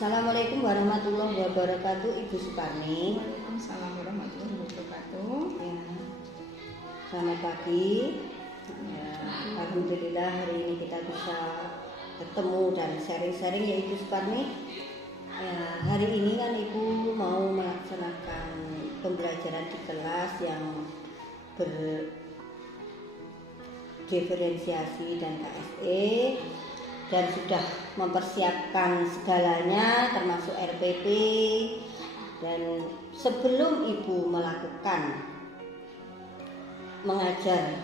Assalamualaikum warahmatullahi wabarakatuh, Ibu Suparni. Waalaikumsalam warahmatullahi wabarakatuh. Ya, selamat pagi. Ya, Alhamdulillah hari ini kita bisa ketemu dan sharing-sharing ya Ibu Suparni. Ya, hari ini kan Ibu mau melaksanakan pembelajaran di kelas yang berdiferensiasi dan KSE, dan sudah mempersiapkan segalanya termasuk RPP. Dan sebelum Ibu melakukan mengajar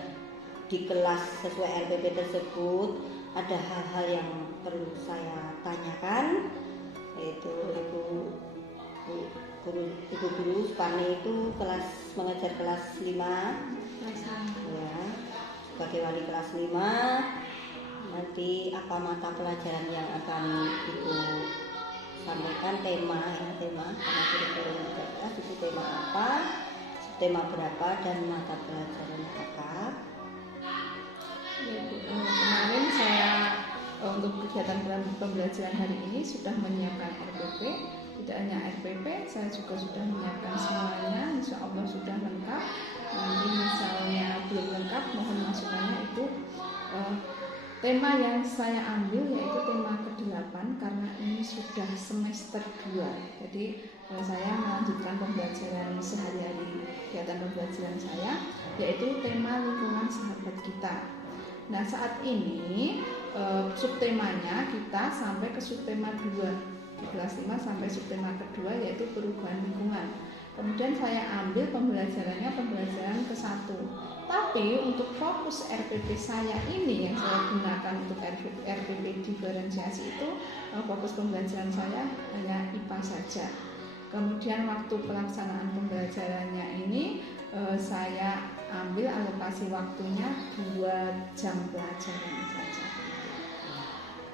di kelas sesuai RPP tersebut, ada hal-hal yang perlu saya tanyakan, yaitu Ibu Guru Suparni itu mengajar kelas 5 ya, sebagai wali kelas 5. Nanti apa mata pelajaran yang akan Ibu sampaikan, tema karena kurikulum kelas itu tema apa, tema berapa, dan mata pelajaran apa. Ya, kemarin saya untuk kegiatan pembelajaran hari ini sudah menyiapkan RPP. Tidak hanya RPP, saya juga sudah menyiapkan semuanya. Insya Allah sudah lengkap. Nanti misalnya belum lengkap, mohon masukannya. Itu tema yang saya ambil yaitu tema ke-8 karena ini sudah semester 2. Jadi saya melanjutkan pembelajaran sehari-hari, kegiatan pembelajaran saya, yaitu tema lingkungan sahabat kita. Nah, saat ini subtemanya kita sampai ke subtema 2 di kelas 5 sampai subtema kedua, yaitu perubahan lingkungan. Kemudian saya ambil pembelajaran ke-1. Tapi untuk fokus RPP saya ini yang saya gunakan untuk RPP diferensiasi itu, fokus pembelajaran saya hanya IPA saja. Kemudian waktu pelaksanaan pembelajarannya ini saya ambil alokasi waktunya 2 jam pelajaran saja.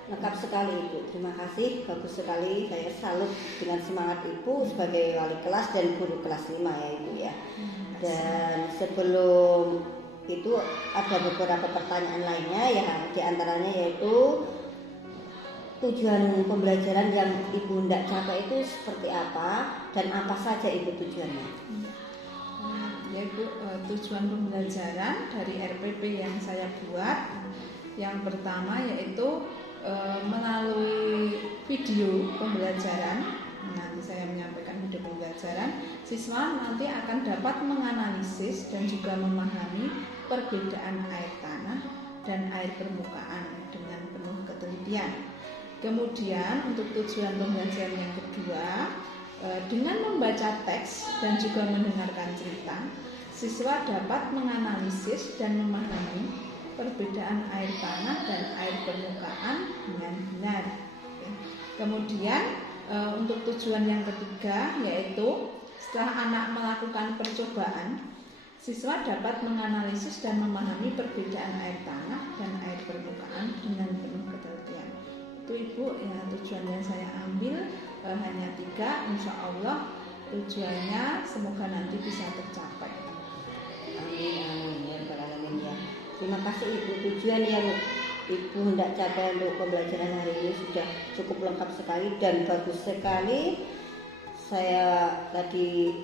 Lengkap sekali Ibu, terima kasih, bagus sekali. Saya salut dengan semangat Ibu sebagai wali kelas dan guru kelas 5 ya Ibu ya. Dan sebelum itu ada beberapa pertanyaan lainnya ya, diantaranya yaitu tujuan pembelajaran yang Ibu hendak capai itu seperti apa dan apa saja Ibu tujuannya? Ya Bu, tujuan pembelajaran dari RPP yang saya buat yang pertama yaitu melalui video pembelajaran. Nanti saya menyampaikan video pembelajaran, siswa nanti akan dapat menganalisis dan juga memahami perbedaan air tanah dan air permukaan dengan penuh ketelitian. Kemudian untuk tujuan pembelajaran yang kedua, dengan membaca teks dan juga mendengarkan cerita, siswa dapat menganalisis dan memahami perbedaan air tanah dan air permukaan dengan benar. Kemudian untuk tujuan yang ketiga yaitu setelah anak melakukan percobaan, siswa dapat menganalisis dan memahami perbedaan air tanah dan air permukaan dengan penuh ketelitian. Itu Ibu ya, tujuan yang saya ambil hanya 3. Insya Allah tujuannya semoga nanti bisa tercapai. Amin ya rabbal alamin ya. Terima kasih Ibu, tujuan yang Ibu hendak capai untuk pembelajaran hari ini sudah cukup lengkap sekali dan bagus sekali. Saya tadi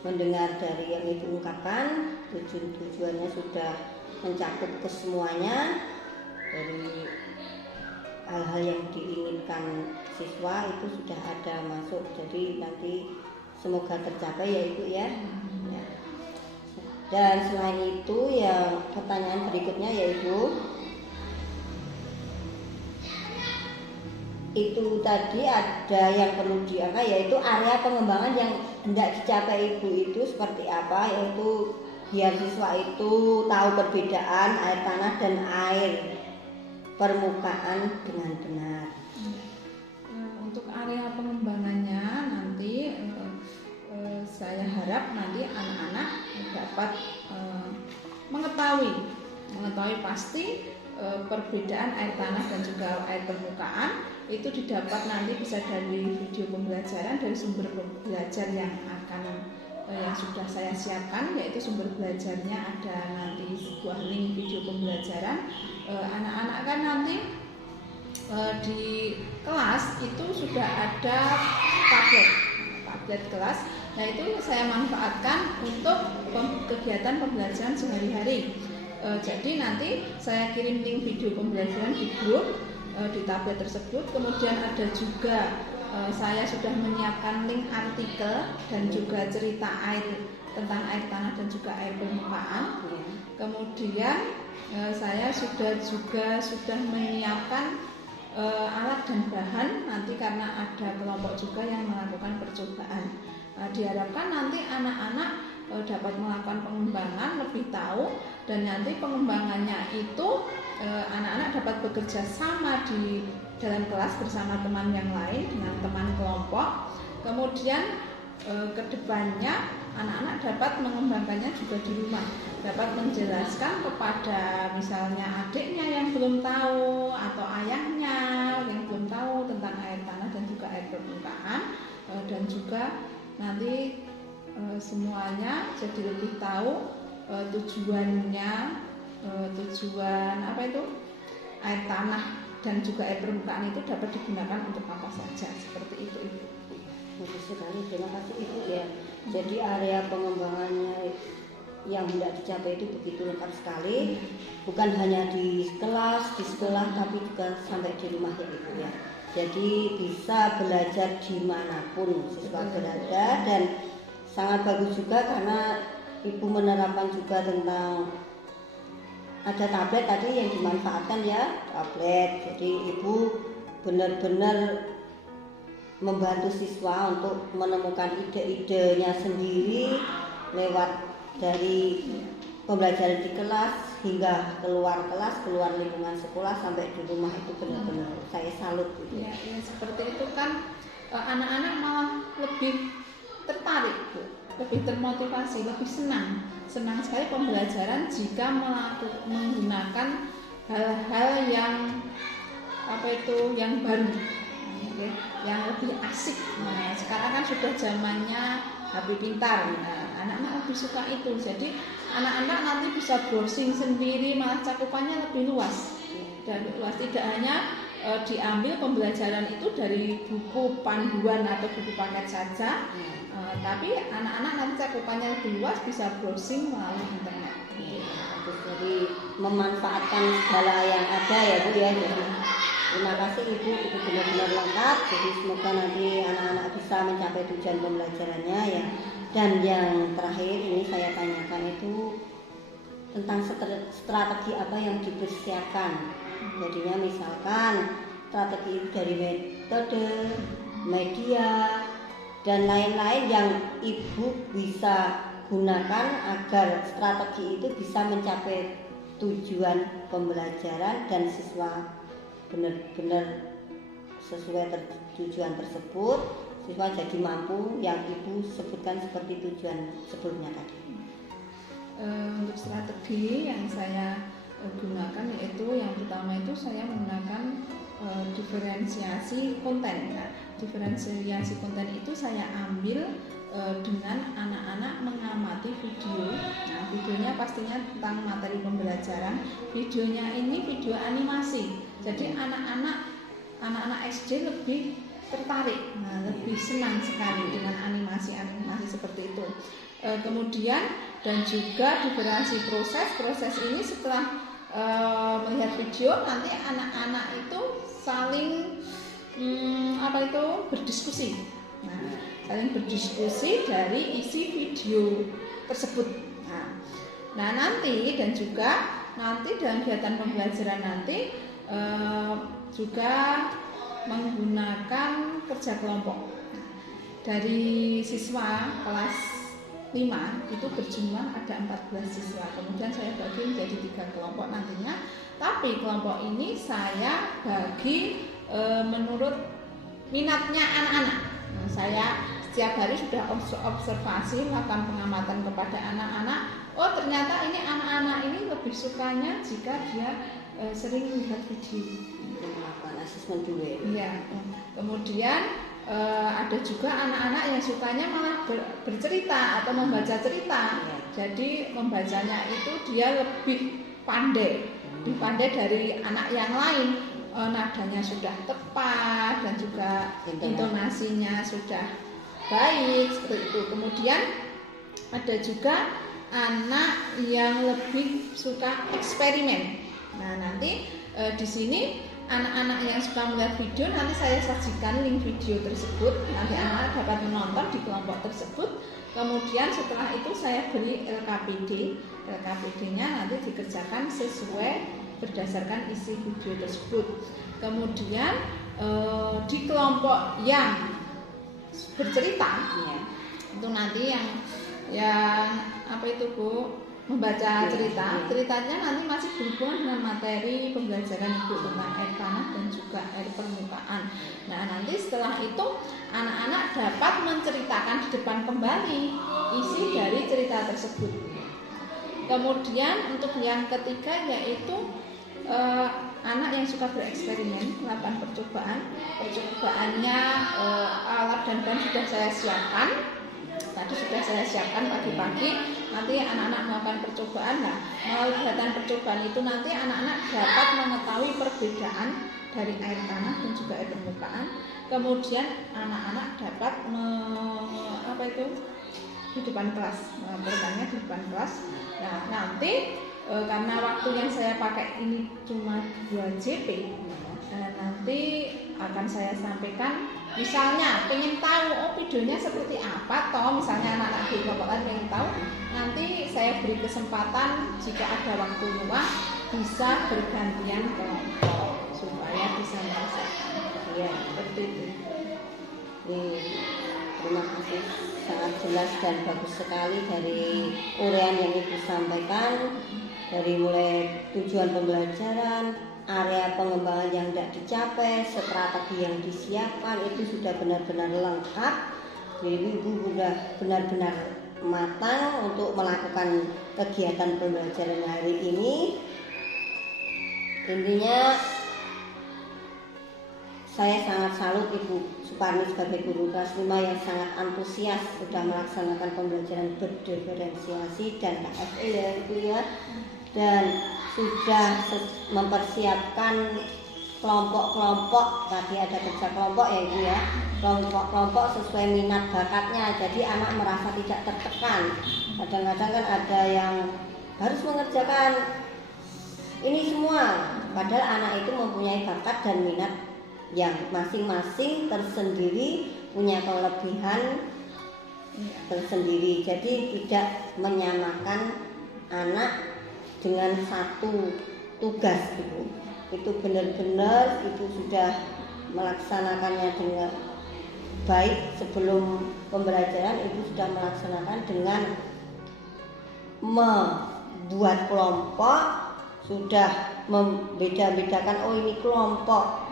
mendengar dari yang Ibu ungkapkan, tujuannya sudah mencakup kesemuanya. Dari hal-hal yang diinginkan siswa itu sudah ada masuk, jadi nanti semoga tercapai ya Ibu ya. Dan selain itu yang pertanyaan berikutnya yaitu itu tadi ada yang perlu diangkat, yaitu area pengembangan yang hendak dicapai Ibu itu seperti apa, yaitu biar siswa itu tahu perbedaan air tanah dan air permukaan dengan benar. Untuk area pengembangannya nanti saya harap nanti anak-anak dapat mengetahui pasti perbedaan air tanah dan juga air permukaan itu didapat nanti bisa dari video pembelajaran, dari sumber belajar yang sudah saya siapkan, yaitu sumber belajarnya ada nanti sebuah link video pembelajaran. Anak-anak kan nanti di kelas itu sudah ada tablet kelas. Nah itu saya manfaatkan untuk kegiatan pembelajaran sehari-hari. Jadi nanti saya kirim link video pembelajaran di grup di tablet tersebut. Kemudian ada juga saya sudah menyiapkan link artikel dan juga cerita tentang air tanah dan juga air permukaan. Kemudian saya sudah menyiapkan alat dan bahan nanti karena ada kelompok juga yang melakukan percobaan. Diharapkan nanti anak-anak dapat melakukan pengembangan, lebih tahu, dan nanti pengembangannya itu anak-anak dapat bekerja sama di dalam kelas bersama teman yang lain dengan teman kelompok. Kemudian kedepannya anak-anak dapat mengembangkannya juga di rumah, dapat menjelaskan kepada misalnya adiknya yang belum tahu atau ayahnya yang belum tahu tentang air tanah dan juga air permukaan, dan juga nanti semuanya jadi lebih tahu tujuannya, tujuan apa itu air tanah dan juga air permukaan itu dapat digunakan untuk apa saja, seperti itu Ibu. Bagus sekali, terima kasih Ibu ya. Jadi area pengembangannya yang hendak dicapai itu begitu lengkap sekali, bukan hanya di kelas, di sekolah, tapi juga sampai di rumah ya Ibu ya. Jadi bisa belajar dimanapun siswa berada, dan sangat bagus juga karena Ibu menerapkan juga tentang ada tablet tadi yang dimanfaatkan ya, tablet. Jadi Ibu benar-benar membantu siswa untuk menemukan ide-idenya sendiri lewat dari pembelajaran di kelas hingga keluar kelas, keluar lingkungan sekolah sampai di rumah. Itu benar-benar saya salut gitu. Ya, seperti itu kan anak-anak malah lebih tertarik, Bu, lebih termotivasi, lebih senang sekali pembelajaran jika menggunakan hal-hal yang yang baru, yang lebih asik. Nah, sekarang kan sudah zamannya HP pintar. Nah, anak-anak lebih suka itu. Jadi anak-anak nanti bisa browsing sendiri, malah cakupannya lebih luas. Dan luas tidak hanya diambil pembelajaran itu dari buku panduan atau buku paket saja, tapi anak-anak nanti cakupannya lebih luas, bisa browsing melalui internet. Jadi memanfaatkan segala yang ada ya Bu ya. Jadi terima kasih Ibu, itu benar-benar lengkap. Jadi semoga nanti anak-anak bisa mencapai tujuan pembelajarannya ya. Dan yang terakhir ini saya tanyakan itu tentang strategi apa yang dipersiapkan. Jadinya misalkan strategi dari metode, media, dan lain-lain yang Ibu bisa gunakan agar strategi itu bisa mencapai tujuan pembelajaran dan siswa benar-benar sesuai tujuan tersebut, siswa jadi mampu yang Ibu sebutkan seperti tujuan sebelumnya tadi. Untuk strategi yang saya gunakan yaitu yang pertama itu saya menggunakan diferensiasi konten. Nah, diferensiasi konten itu saya ambil dengan anak-anak mengamati video. Nah, videonya pastinya tentang materi pembelajaran. Videonya ini video animasi. Jadi anak-anak SD lebih tertarik, lebih senang sekali dengan animasi seperti itu. Kemudian dan juga diferensiasi proses ini setelah melihat video, nanti anak-anak itu saling berdiskusi. Nah, saling berdiskusi dari isi video tersebut. Nah, nanti dalam kegiatan pembelajaran nanti juga menggunakan kerja kelompok. Dari siswa kelas 5 itu berjumlah ada 14 siswa. Kemudian saya bagi menjadi 3 kelompok nantinya. Tapi kelompok ini saya bagi menurut minatnya anak-anak. Nah, saya setiap hari sudah observasi, melakukan pengamatan kepada anak-anak. Oh, ternyata ini anak-anak ini lebih sukanya jika dia sering melihat video. Melakukan asesmen dulu ya. Iya. Kemudian ada juga anak-anak yang sukanya malah bercerita atau membaca cerita. Ya. Jadi membacanya itu dia lebih pandai dari anak yang lain. nadanya sudah tepat dan juga Intonasi. intonasinya sudah baik seperti itu. Kemudian ada juga anak yang lebih suka eksperimen. Nah, nanti di sini anak-anak yang suka melihat video, nanti saya sajikan link video tersebut. Nanti anak-anak dapat menonton di kelompok tersebut. Kemudian setelah itu saya beri LKPD. LKPD-nya nanti dikerjakan sesuai berdasarkan isi video tersebut. Kemudian di kelompok yang bercerita, Ya. itu nanti yang apa itu Bu, membaca cerita. Ceritanya nanti masih berhubungan dengan materi pembelajaran Ibu tentang air tanah dan juga air permukaan. Nah, nanti setelah itu anak-anak dapat menceritakan di depan kembali isi dari cerita tersebut. Kemudian untuk yang ketiga yaitu anak yang suka bereksperimen, melakukan percobaan. Percobaannya alat dan bahan sudah saya siapkan. Tadi sudah saya siapkan pagi-pagi. Nanti anak-anak melakukan percobaan. Nah, melalui kegiatan percobaan itu nanti anak-anak dapat mengetahui perbedaan dari air tanah dan juga air permukaan. Kemudian anak-anak dapat di depan kelas, melaporkannya di depan kelas. Nah, nanti karena waktu yang saya pakai ini cuma 2 JP, nanti akan saya sampaikan. Misalnya pengen tahu videonya seperti apa, toh misalnya anak-anak di kelompok lain pengen tahu, nanti saya beri kesempatan jika ada waktu luang bisa bergantian kelompok supaya bisa merasakan. Ya. Seperti itu. Terima kasih, sangat jelas dan bagus sekali dari uraian yang Ibu sampaikan, dari mulai tujuan pembelajaran, area pengembangan yang tidak dicapai, strategi yang disiapkan, itu sudah benar-benar lengkap. Jadi Ibu sudah benar-benar matang untuk melakukan kegiatan pembelajaran hari ini. Intinya saya sangat salut Ibu Suparni sebagai guru kelas 5 yang sangat antusias sudah melaksanakan pembelajaran berdiferensiasi dan KFE ya Ibu ya, dan sudah mempersiapkan kelompok-kelompok. Tadi ada kerja kelompok ya Ibu ya, kelompok-kelompok sesuai minat bakatnya, jadi anak merasa tidak tertekan. Kadang-kadang kan ada yang harus mengerjakan ini semua, padahal anak itu mempunyai bakat dan minat yang masing-masing tersendiri, punya kelebihan tersendiri. Jadi tidak menyamakan anak dengan satu tugas Ibu. Itu benar-benar Ibu sudah melaksanakannya dengan baik. Sebelum pembelajaran Ibu sudah melaksanakan dengan membuat kelompok, sudah membeda-bedakan, oh ini kelompok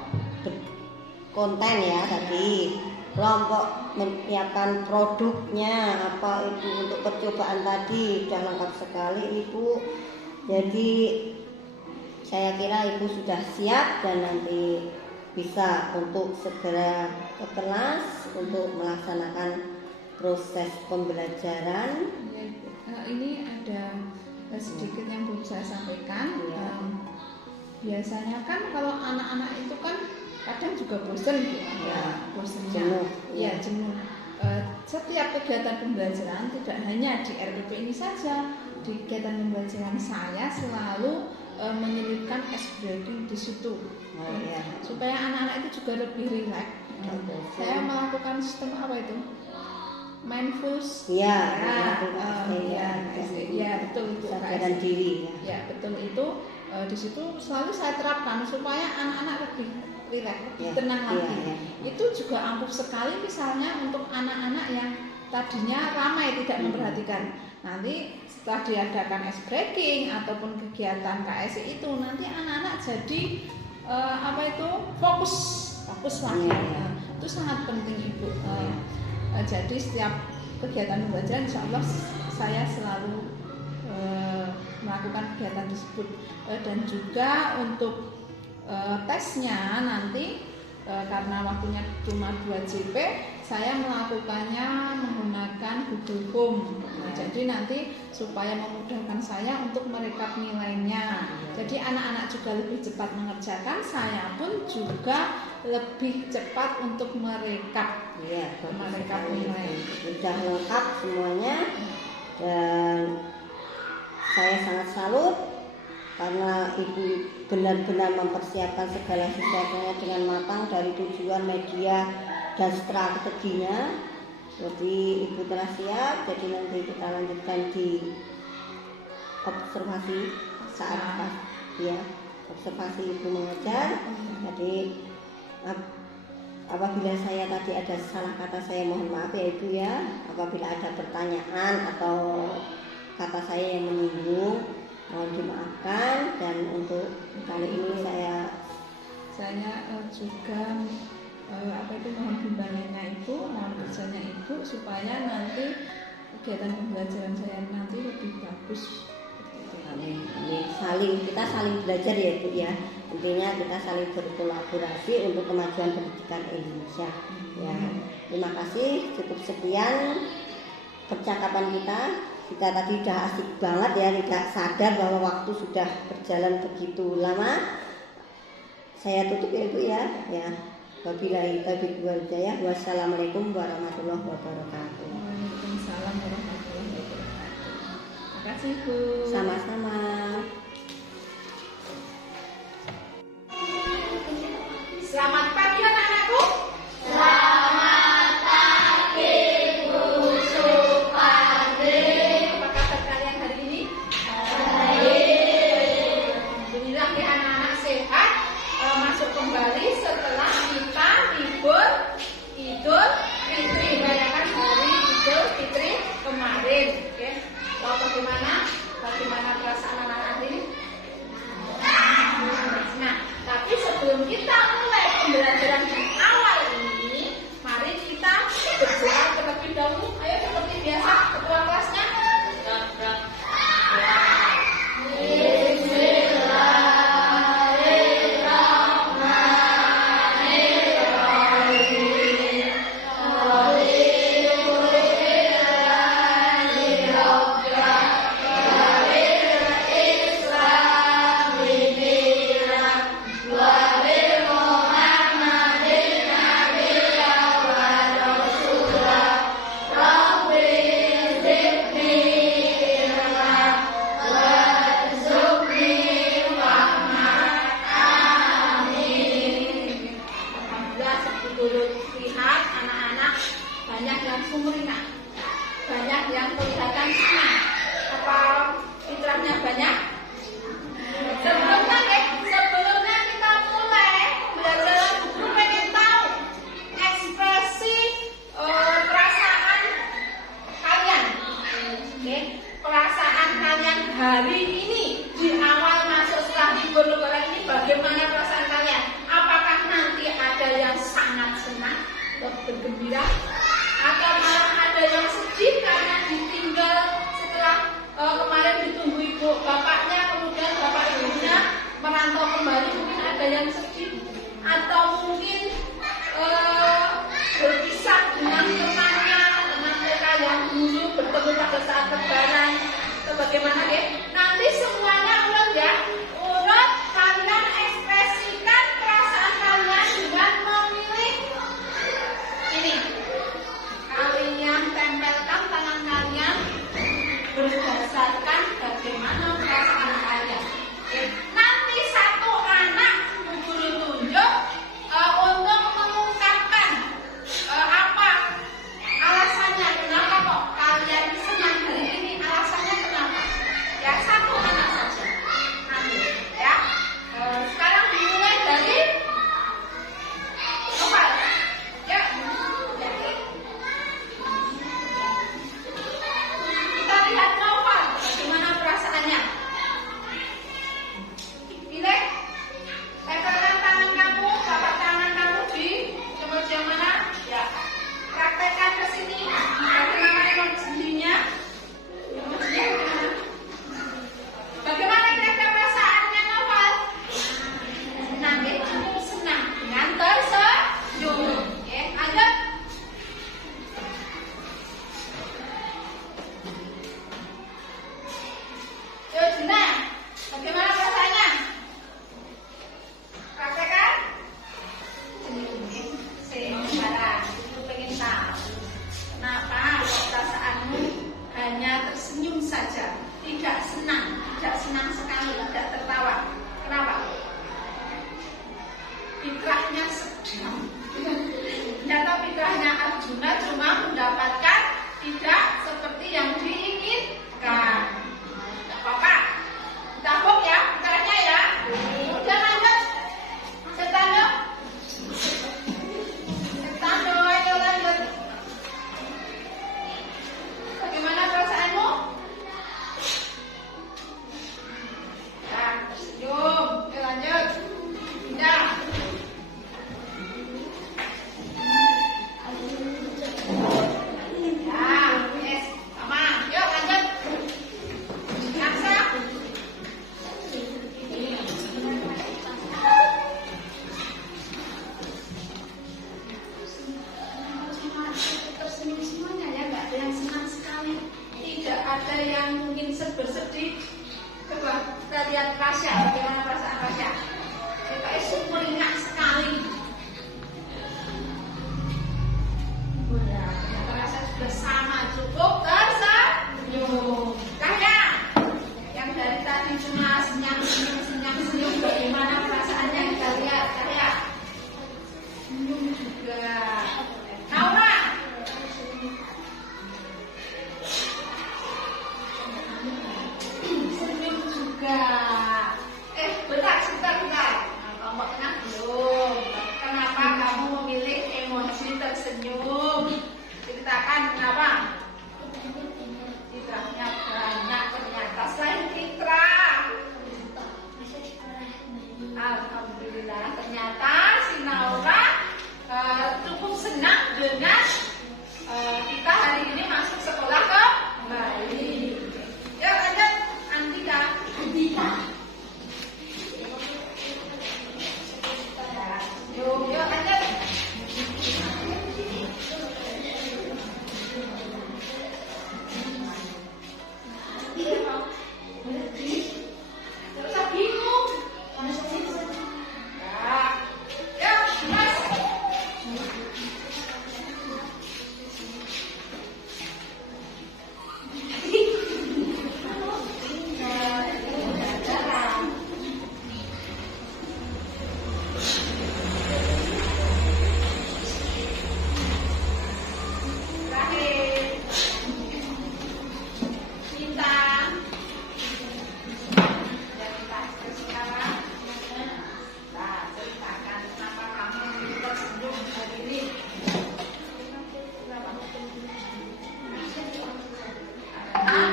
konten ya, tadi kelompok menyiapkan produknya apa itu untuk percobaan tadi sudah lengkap sekali Ibu. Jadi saya kira Ibu sudah siap dan nanti bisa untuk segera ke kelas untuk melaksanakan proses pembelajaran. Ya, ini ada sedikit yang belum saya sampaikan. Biasanya kan kalau anak-anak itu kan kadang juga bosan ya, bosannya jenuh. Ya, jenuh. Setiap kegiatan pembelajaran tidak hanya di RPP ini saja, di kegiatan pembelajaran saya selalu menyelipkan ice breaking di situ, supaya anak-anak itu juga lebih rileks. Saya melakukan sistem apa itu? Mindfulness. Ya, betul itu. Kesadaran diri. Ya, betul itu. Di situ selalu saya terapkan supaya anak-anak lebih rileks, lebih tenang lagi. Itu juga ampuh sekali misalnya untuk anak-anak yang tadinya ramai tidak memperhatikan. Nanti setelah diadakan ice breaking ataupun kegiatan KSI itu, nanti anak-anak jadi fokus lagi. Itu sangat penting Ibu. Jadi setiap kegiatan pembelajaran insya Allah saya selalu melakukan kegiatan tersebut. Dan juga untuk tesnya nanti karena waktunya cuma 2 JP, saya melakukannya menggunakan Google Form. Nah, jadi nanti supaya memudahkan saya untuk merekap nilainya. Jadi anak-anak juga lebih cepat mengerjakan, saya pun juga lebih cepat untuk merekap. Iya, Merekap nilai. Sudah lengkap semuanya, dan saya sangat salut karena ibu benar-benar mempersiapkan segala sesuatunya dengan matang dari tujuan, media, dan strateginya. Jadi ibu telah siap, jadi nanti kita lanjutkan di observasi saat pas, ya, observasi ibu mengajar. Jadi apabila saya tadi ada salah kata, saya mohon maaf ya ibu ya. Apabila ada pertanyaan atau kata saya yang menyinggung, mohon dimaafkan. Dan untuk kali ini saya juga mohon bimbingannya ibu, mohon kerjanya ibu supaya nanti kegiatan pembelajaran saya nanti lebih bagus. Amin. Kita saling belajar ya ibu ya. Intinya kita saling berkolaborasi untuk kemajuan pendidikan Indonesia. Ya, terima kasih. Cukup sekian percakapan kita. Kita tadi udah asik banget ya, tidak sadar bahwa waktu sudah berjalan begitu lama. Saya tutup ya ibu ya. Ya. Wabillahi taufiq wal hidayah. Wassalamualaikum warahmatullahi wabarakatuh. Waalaikumsalam warahmatullahi wabarakatuh. Terima kasih Bu. Sama-sama. Selamat pagi anak-anakku. Selamat pagi Bu Supandi. Apa kabar kalian hari ini? Baik. Alhamdulillah ya anak-anak sehat. Masuk kembali setelah kita libur Idul Fitri, merayakan hari Idul Fitri kemarin. Oke. Lalu bagaimana perasaan anak-anak ini? Nah, tapi sebelum kita mulai pembelajaran di awal ini, mari kita berdoa terlebih dahulu. Ayo seperti biasa, ketua kelasnya. Lihat anak-anak banyak yang sumringah, banyak yang kelihatan senang. Apa fitrahnya banyak? Sebelumnya kita mulai pembelajaran buku, pengen tahu ekspresi perasaan kalian. Oke, perasaan kalian hari ini di awal masuk setelah libur lebaran ini, bagaimana perasaan kalian? Apakah nanti ada yang sangat senang, bergembira, atau malah ada yang sedih karena ditinggal setelah kemarin ditunggu ibu bapaknya, kemudian bapak ibunya merantau kembali, mungkin ada yang sedih, atau mungkin berpisah dengan temannya, dengan mereka yang dulu bertemu pada saat lebaran. Bagaimana ya? Nanti semuanya urut ya, urut, kalian ekspresikan perasaan kalian dengan memilih ini. Kalian tempelkan tangan kalian berdasarkan bagaimana perasaan kalian. Nanti satu anak guru tunjuk untuk mengungkapkan apa alasannya, kenapa kok kalian senang hari ini, alasannya kenapa? Ya, fitrahnya sedang. Ternyata fitrahnya Arjuna cuma mendapatkan tidak seperti yang diinginkan. Tidak apa-apa, tabung ya fitrahnya ya. Udah lanjut, Setano, ayo lanjut. Bagaimana perasaanmu? Nah, senyum, ayo lanjut. Pindah. Ada yang mungkin bersedih. Coba kita lihat Rasya, bagaimana perasaan Rasya? Kita sumringah sekali. Ya, ternyata Rasya sudah sama, cukup tersenyum. Kahya, yang dari tadi cuma senyum, bagaimana perasaannya? Kita lihat, Kahya. Senyum juga. Naura. Bentar. Kamu tenang belum? Kenapa kamu memilih emosi tersenyum? Ceritakan kenapa? Fitrahnya banyak ternyata. Selain fitrah, alhamdulillah ternyata si Naura cukup senang dengan kita hari ini masuk sekolah kembali. Yuk lanjut, Andika. Yuk lanjut. Terus bingung. Ya, Mas.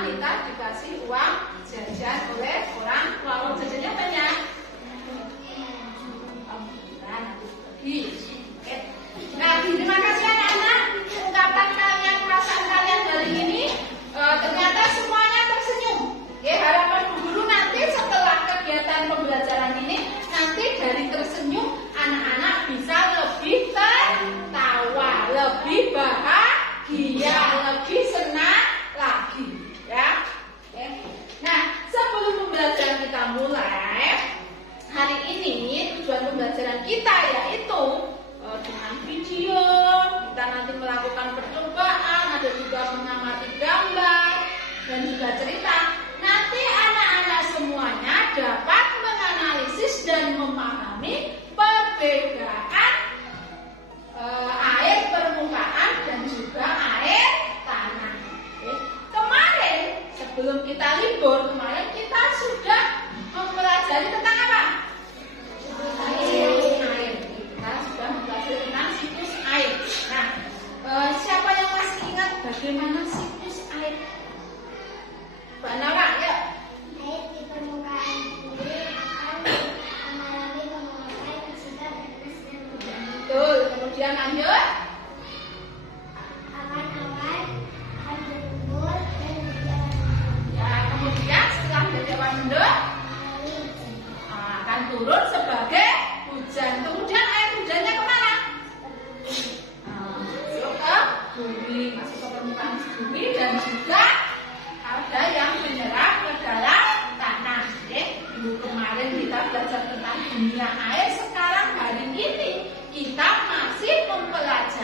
Kita dikasih uang jajan oleh orang tua. Uang jajannya banyak. Nah, terima kasih anak-anak. Ungkapan kalian, perasaan kalian hari ini ternyata semuanya tersenyum. Ya, harapan guru nanti setelah kegiatan pembelajaran ini, nanti dari tersenyum anak-anak bisa lebih tertawa, lebih bahagia, lebih senang lagi. Ya, oke. Nah, sebelum pembelajaran kita mulai, hari ini tujuan pembelajaran kita yaitu dengan video, kita nanti melakukan percobaan, ada juga mengamati gambar dan juga cerita. Nanti anak-anak semuanya dapat menganalisis dan memahami perbedaan air permukaan dan juga air tanah. Oke. Kemarin sebelum kita libur, kemarin kita sudah mempelajari tentang apa? Air. Kita sudah mempelajari tentang siklus air. Nah, siapa yang masih ingat bagaimana siklus air? Mbak Naura, yuk. Air di permukaan bumi akan mengalami penguapan sehingga panas dan hujan. Betul. Kemudian lanjut. Awan-awan akan berkumpul dan menjadi awan. Ya, kemudian setelah menjadi awan mendung, akan turun sebagai hujan. Kemudian air hujannya kemana? Masuk ke bumi, masuk ke permukaan bumi dan juga ada yang menyerap ke dalam tanah. Minggu kemarin kita belajar tentang dunia air. Sekarang hari ini kita masih mempelajari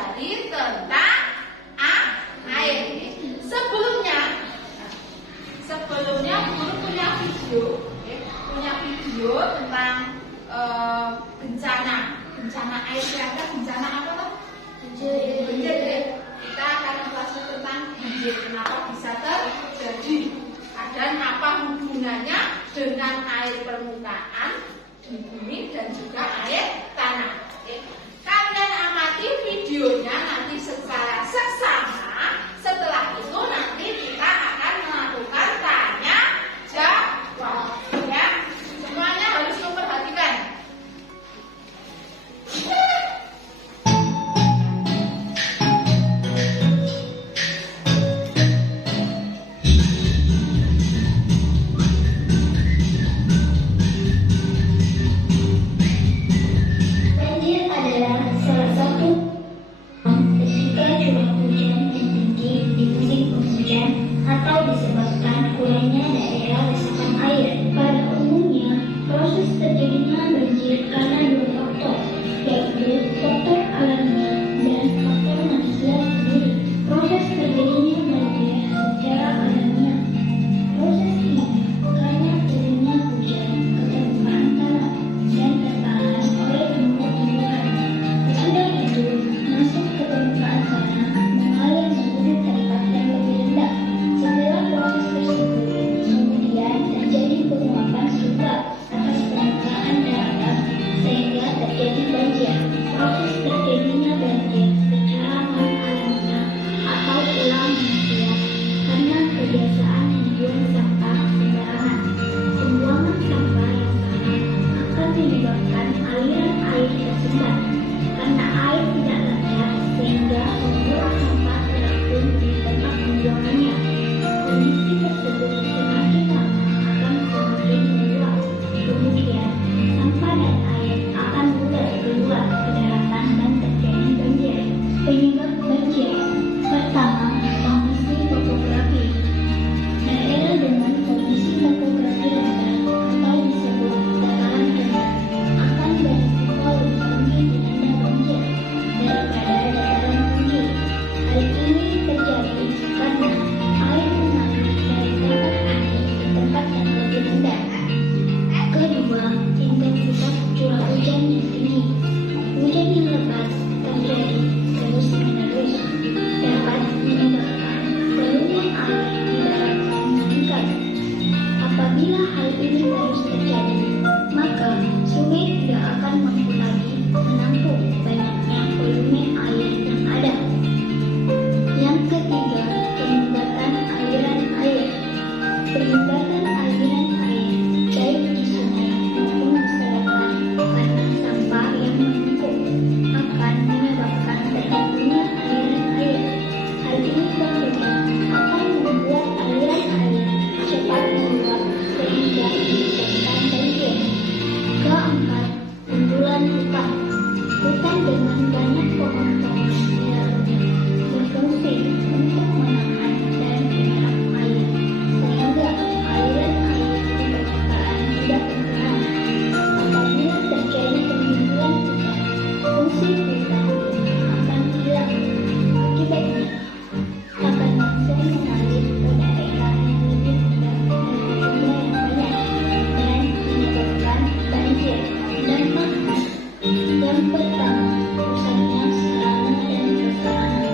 pertama, pusatnya sarana dan prasarana.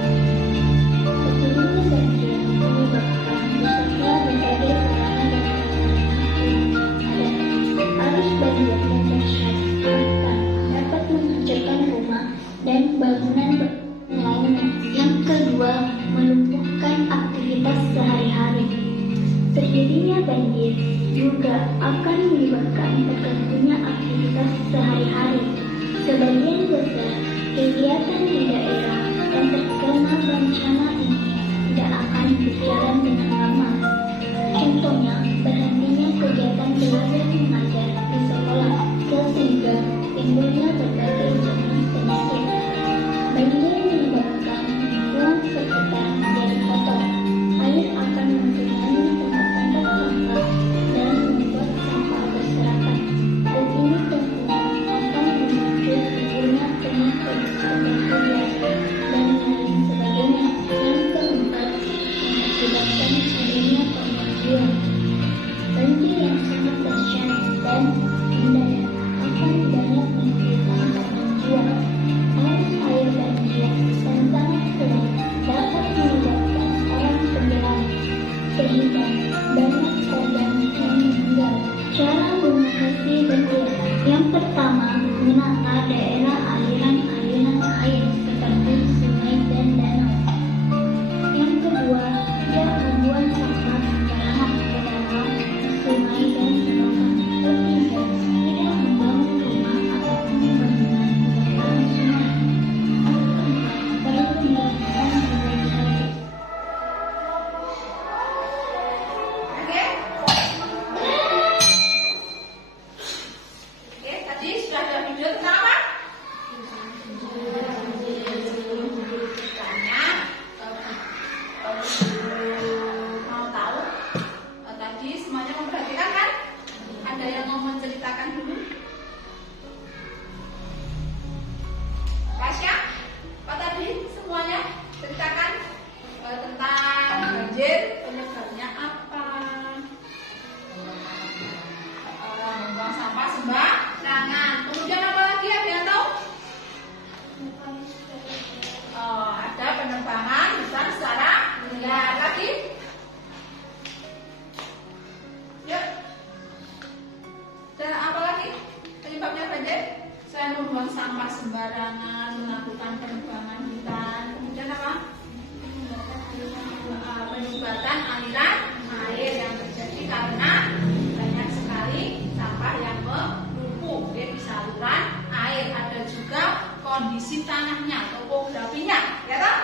Terjadinya banjir menyebabkan rusaknya berbagai sarana dan prasarana yang ada. Arus banjir yang dahsyat dapat menghancurkan rumah dan bangunan lainnya. Yang kedua, melumpuhkan aktivitas sehari-hari. Terjadinya banjir juga akan menyebabkan terganggunya aktivitas sehari-hari. Sebagian besar kegiatan di daerah yang terkena bencana ini tidak akan berjalan dengan normal. Contohnya, berhentinya kegiatan belajar mengajar di sekolah, sehingga timbulnya berbagai jenis penyakit. Banjir menyebabkan lingkungan sekitar menjadi kotor. Air akan menggenangi tempat-tempat sampah dan membuat sampah berserakan. Hal ini tentunya akan memicu timbulnya penyakit seperti dan lain sebagainya. Yang keempat, mengakibatkan adanya pengangguran. Banjir yang sangat dahsyat dan mendadak akan banyak menimbulkan korban jiwa. Arus air banjir yang sangat kuat dapat menyebabkan orang tenggelam, sehingga banyak korban yang meninggal. Cara mengatasi banjir: yang pertama, menata daerah aliran-aliran air seperti sungai dan danau. Yang kedua, tidak membuang sampah sembarangan ke dalam sungai dan selokan. Ketiga, tidak membangun rumah ataupun bangunan di bantaran sungai. Yang keempat, perlu dilakukan sosialisasi. Oke, tadi sudah ada video tentang apa? Tanya, mau tahu? Tadi semuanya memperhatikan kan? Ada yang mau menceritakan dulu? Tasya, apa tadi semuanya ceritakan tentang banjir, penyebabnya apa? Membuang sampah sembarangan. Kemudian apa lagi, ada yang tahu? Ada penerbangan bukan secara benar. Lagi? Yuk. Dan apa lagi penyebabnya banjir? Selain membuang sampah sembarangan, melakukan penebangan hutan. Kemudian apa? Penyumbatan aliran air yang terjadi karena banyak sekali sampah yang menumpuk di saluran air. Ada juga kondisi tanahnya, topografinya, ya kan?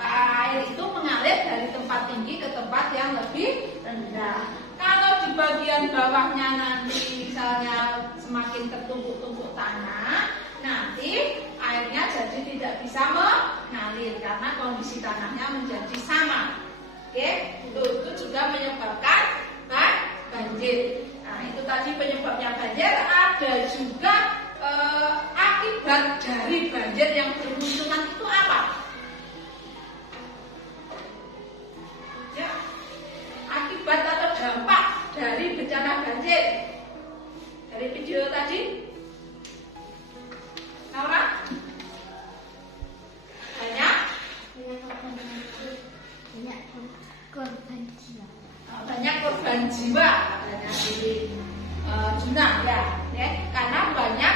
Air itu mengalir dari tempat tinggi ke tempat yang lebih rendah. Kalau di bagian bawahnya nanti misalnya semakin tertumpuk-tumpuk tanah, nanti airnya jadi tidak bisa mengalir karena kondisi tanahnya menjadi sama. Oke, itu juga menyebabkan banjir. Nah, itu tadi penyebabnya banjir. Ada juga akibat dari banjir yang bermunculan itu apa? Ya, akibat atau dampak dari bencana banjir. Dari video tadi, Naura? Banyak korban jiwa. Banyak korban jiwa katanya di Juna ya, karena banyak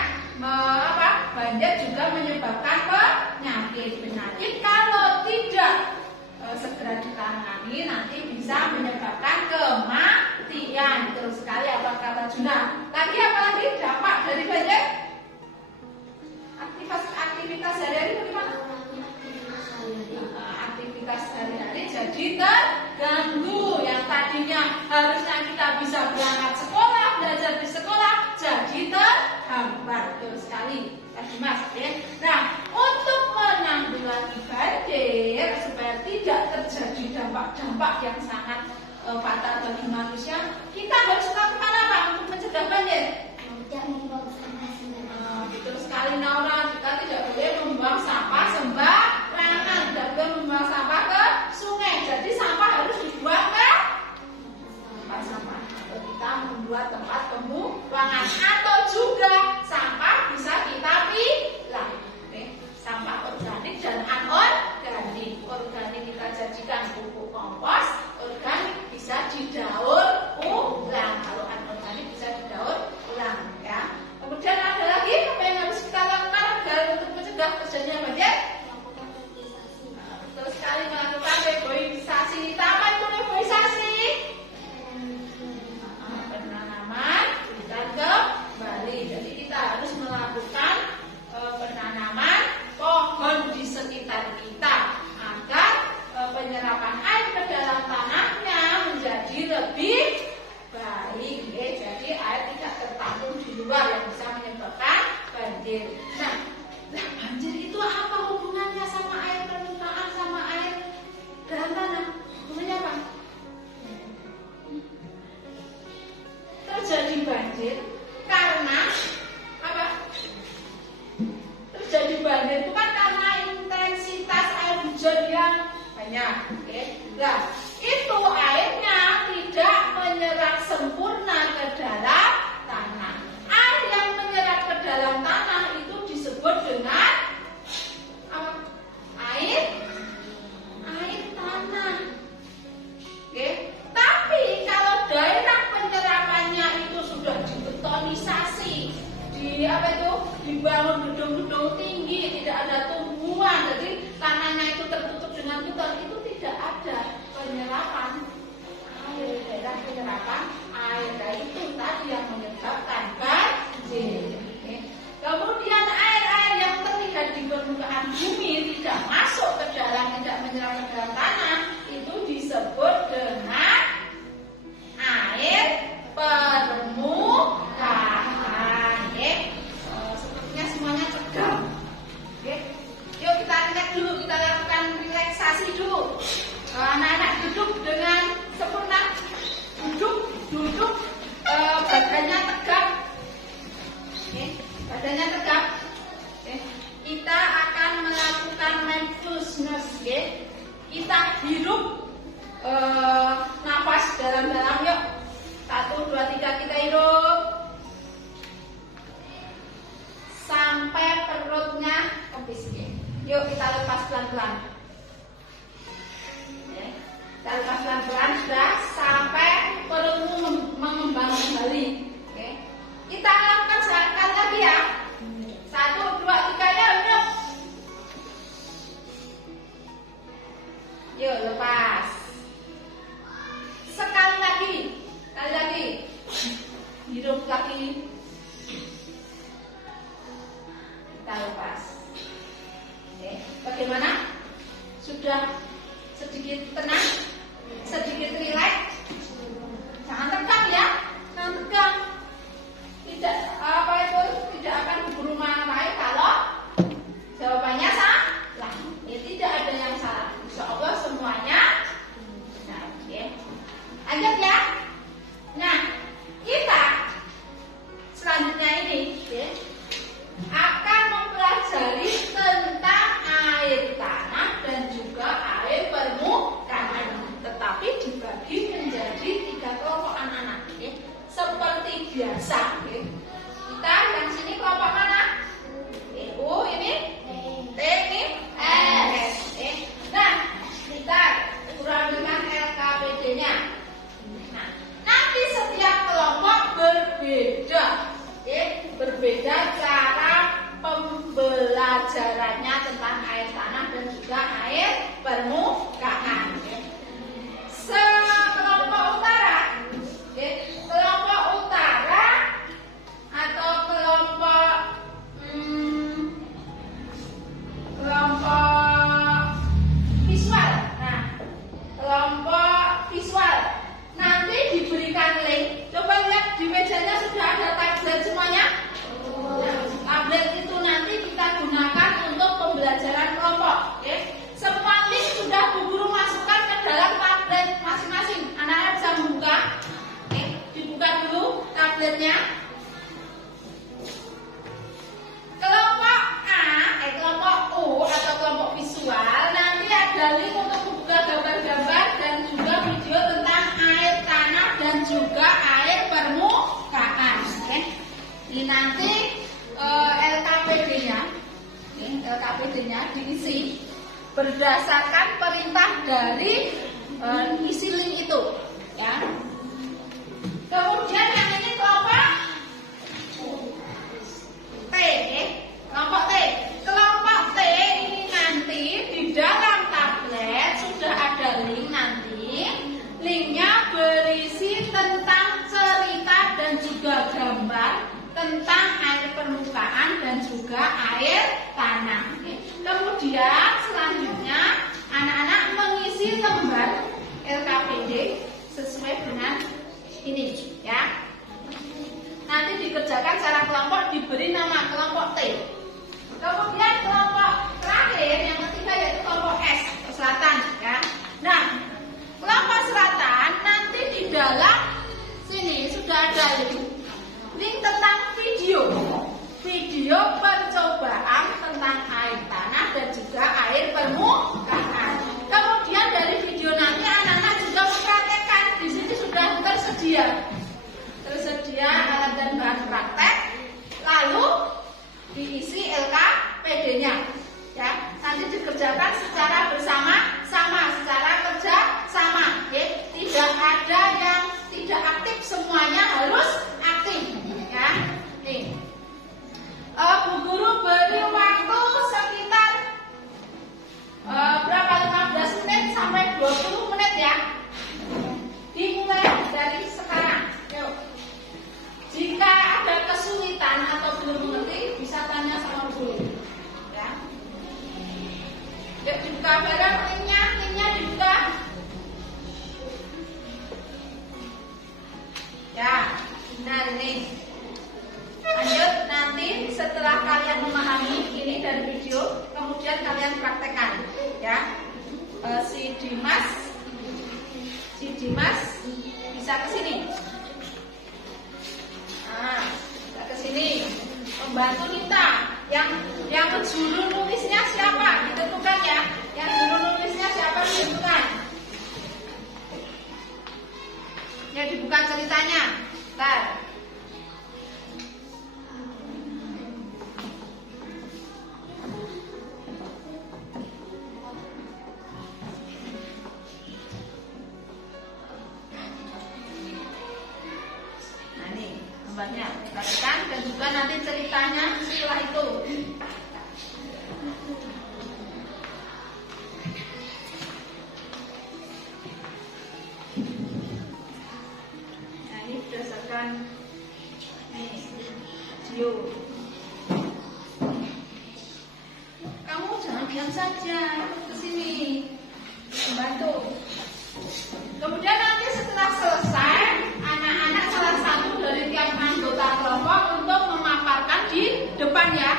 banjir juga menyebabkan penyakit kalau tidak segera ditangani nanti bisa menyebabkan kematian. Terus sekali apa kata Juna. Lagi apa lagi dampak dari banjir? Aktivitas sehari-hari bagaimana? Aktivitas sehari-hari jadi terganggu. Yang tadinya harusnya kita bisa berangkat sekolah, belajar di sekolah, jadi terhambat. Betul sekali, tadi Mas. Ya. Nah, untuk menanggulangi banjir supaya tidak terjadi dampak-dampak yang sangat fatal bagi manusia, kita harus melakukan apa untuk mencegah banjir? Tidak membuang sampah sembarangan. Betul sekali Naura, kita tidak boleh membuang sampah sembarangan, tidak boleh membuang sampah ke sungai. Jadi sampah harus dibuang ke tempat sampah. Atau kita membuat tempat pembuangan, atau juga sampah bisa kita pilih. sudah kerjanya banyak. Melakukan reboisasi. Betul sekali, melakukan reboisasi. Apa itu reboisasi? Penanaman hutan kembali. Jadi kita harus melakukan penanaman pohon di sekitar kita agar penyerapan air ke dalam tanahnya menjadi lebih baik. Jadi air tidak tertampung di luar yang bisa menyebabkan banjir. Nah, banjir itu apa hubungannya sama air permukaan, sama air dalam tanah? Hubungannya apa? Terjadi banjir karena apa? Terjadi banjir itu kan karena intensitas air hujan yang banyak. Nah, itu airnya tidak menyerap sempurna ke dalam tanah. Air yang menyerap ke dalam tanah itu disebut dengan apa? Air tanah. Tapi kalau daerah penyerapannya itu sudah dibetonisasi, dibangun gedung-gedung tinggi, tidak ada tumbuhan, jadi tanahnya itu tertutup dengan beton, itu tidak ada penyerapan air, daerah penyerapan air. Nah, itu tadi yang menyebabkan banjir. Kemudian air-air yang terlihat di permukaan bumi tidak masuk ke dalam, tidak menyerap ke dalam tanah, itu disebut dengan air permukaan. Sepertinya semuanya tegang. Yuk kita relax dulu, kita lakukan relaksasi dulu. Anak-anak duduk dengan sempurna, duduk, badannya tegak. Badannya tegak. Kita akan melakukan mindfulness. Kita hirup nafas dalam-dalam. Yuk, 1, 2, 3 kita hirup sampai perutnya kempis. Yuk kita lepas pelan-pelan. Kita lepas pelan-pelan sudah sampai perutmu mengembang kembali. Kita lakukan sekali lagi ya. 1, 2, 3 ya. Yuk lepas. Sekali lagi. Hidup lagi. Kita lepas. Bagaimana? Sudah sedikit tenang? Sedikit rileks? Jangan tegang ya. Jangan tegang. Tidak akan keburu marah kalau jawabannya salah. Tidak ada yang salah. Insya Allah semuanya benar. Lanjut ya. Nah, kita selanjutnya ini akan mempelajari tentang air tanah dan juga air permukaan, tetapi dibagi menjadi 3 kelompok anak-anak. Seperti biasa, kita yang sini kelompok mana? U ini, T ini, S. Nah, kita kurangkan LKPD-nya. Nah, nanti setiap kelompok berbeda cara pembelajarannya tentang air tanah dan juga air permukaan. Kelompok utara atau kelompok visual. Nah, kelompok visual nanti diberikan link. Coba lihat di mejanya sudah ada tablet semuanya. Nah, tablet itu nanti kita gunakan untuk pembelajaran kelompok. Semua link sudah Bu Guru masukkan ke dalam tablet masing-masing. Anak-anak bisa membuka. Dibuka dulu tabletnya. Kelompok kelompok U atau kelompok visual nanti ada link untuk membuka gambar-gambar dan juga video tentang air tanah dan juga air permukaan. Ini nanti LKPD-nya diisi berdasarkan perintah dari isi link itu, ya. Kemudian yang ini kelompok T, kelompok T. Kelompok sekarang. Kemudian selanjutnya anak-anak mengisi lembar LKPD sesuai dengan ini ya. Nanti dikerjakan secara kelompok, diberi nama kelompok T. Kemudian kelompok terakhir yang ketiga yaitu kelompok S, selatan ya. Nah, kelompok selatan nanti di dalam sini sudah ada link tentang video percobaan tentang air tanah dan juga air permukaan. Kemudian dari video nanti anak-anak juga mempraktekkan. Di sini sudah tersedia alat dan bahan praktek, lalu diisi LKPD-nya. Ya, nanti dikerjakan secara bersama-sama, secara kerja sama. Tidak ada yang tidak aktif, semuanya harus aktif. Ya, nih. Bu Guru beri waktu sekitar berapa 15 menit sampai 20 menit ya. Dimulai dari sekarang. Yuk. Jika ada kesulitan atau belum mengerti, bisa tanya sama Bu Guru. Ya. Yuk dibuka bareng linknya dibuka. Ya, benar nih. Lanjut, nanti setelah kalian memahami ini dari video, kemudian kalian praktekkan ya. Si Dimas bisa ke sini. Nah, bisa ke sini. Pembantu Nita, yang juru nulisnya siapa? Ditentukan ya. Yang juru nulisnya siapa ditentukan. Ya, dibuka ceritanya. Bentar. Gambarnya perhatikan dan juga nanti ceritanya setelah itu. Nah, ini berdasarkan video. Kamu jangan diam saja, ke sini membantu. Kemudian nanti setelah selesai, anak-anak salah satu dari tiap anggota kelompok untuk memaparkan di depan ya.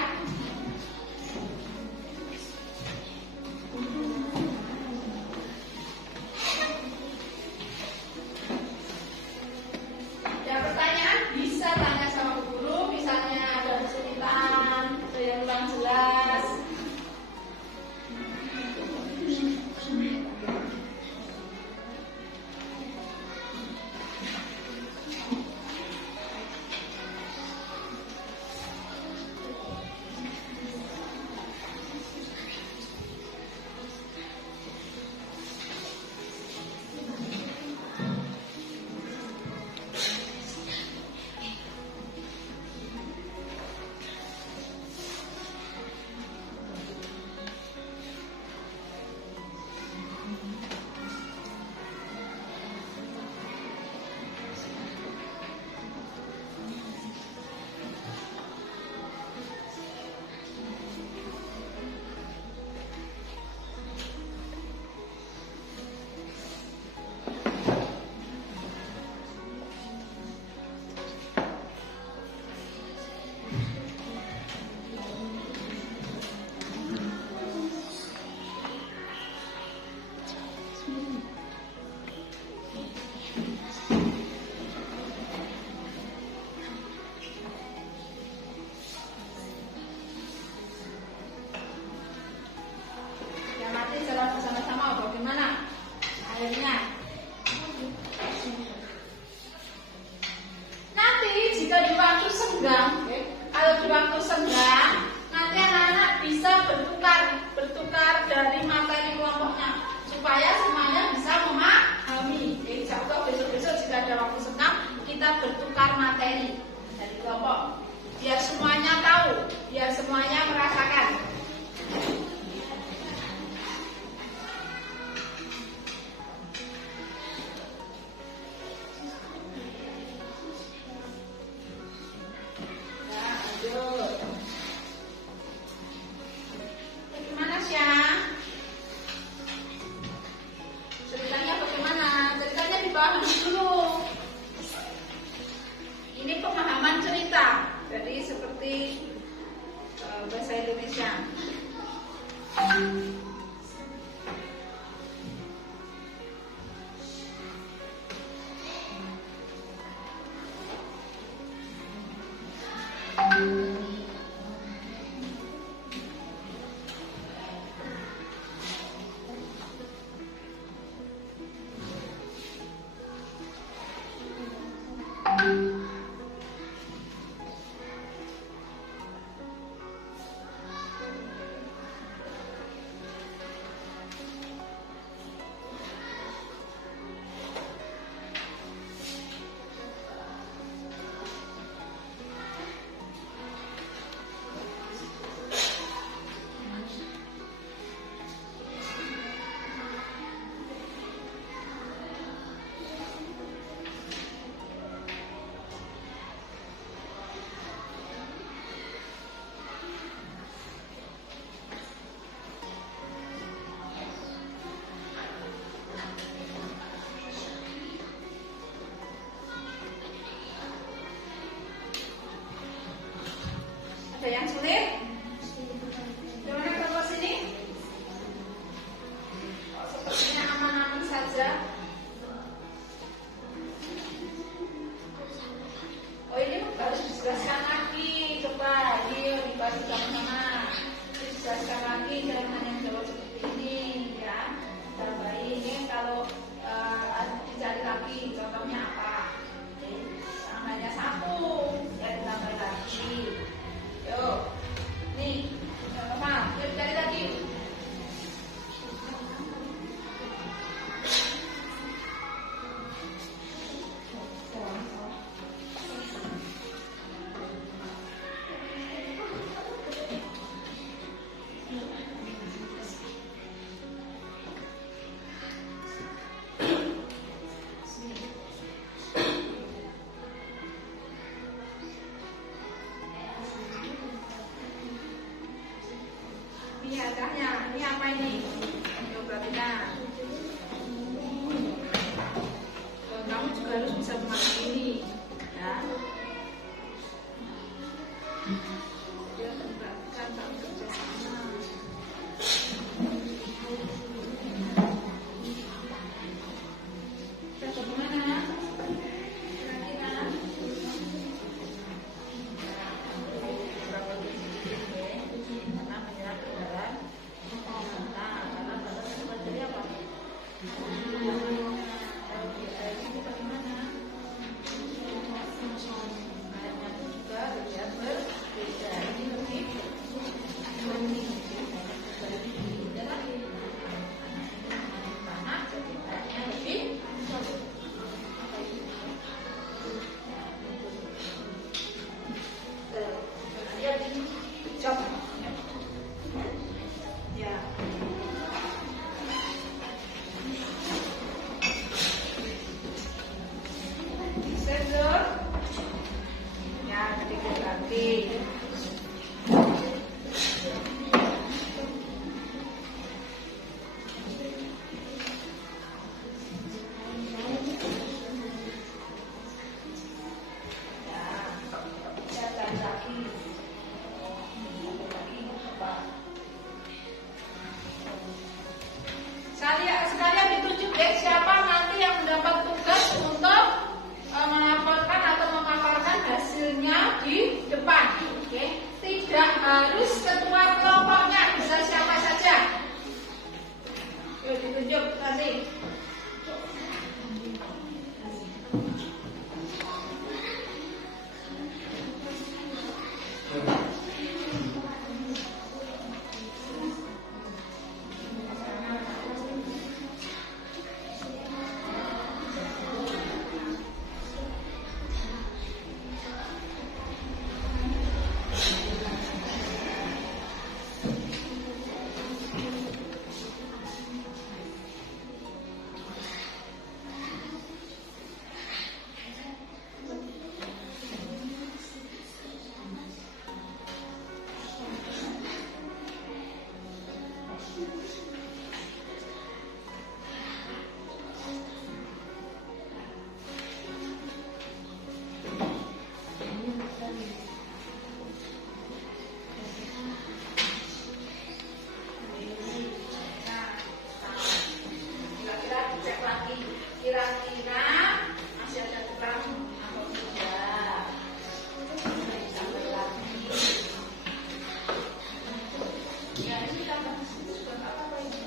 Ada pertanyaan bisa tanya sama guru, misalnya ada kesulitan, ada yang kurang jelas. jelaskan lagi, jangan hanya jawab seperti ini ya. Tambahin ini kalau dicari lagi contohnya apa. Hanya satu ya ditambah lagi. Yuk, nih teman-teman, yuk cari lagi. Ini adanya, ini apa ini? Yuk perhatikan. Kamu juga harus bisa memahami ini, ya. Dia memperhatikan kamu kerja sama. Kita ke mana? Kira-kira. Karena menyerap kendaraan. Nah, karena batas seperti apa? Sensor ya, sedikit lagi. Sekalian ditunjuk siapa nanti yang mendapat tugas untuk melaporkan atau memaparkan hasilnya di depan. Oke, tidak harus ketua kelompoknya, bisa siapa saja. Yuk ditunjuk nanti. Kira-kira masih ada kurang atau tidak? Tambah lagi. Ya ini tambah buat apa ini?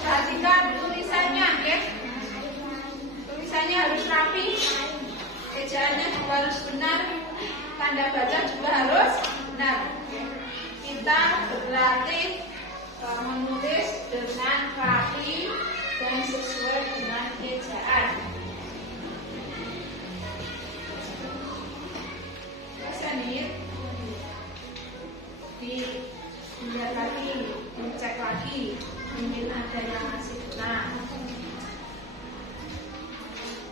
Perhatikan tulisannya, ya. Tulisannya harus rapi, ejaannya juga harus benar, tanda baca juga harus benar. Kita berlatih menulis dengan rapi dan sesuai dengan ejaan. Dilihat lagi, dicek lagi, mungkin ada yang masih kurang.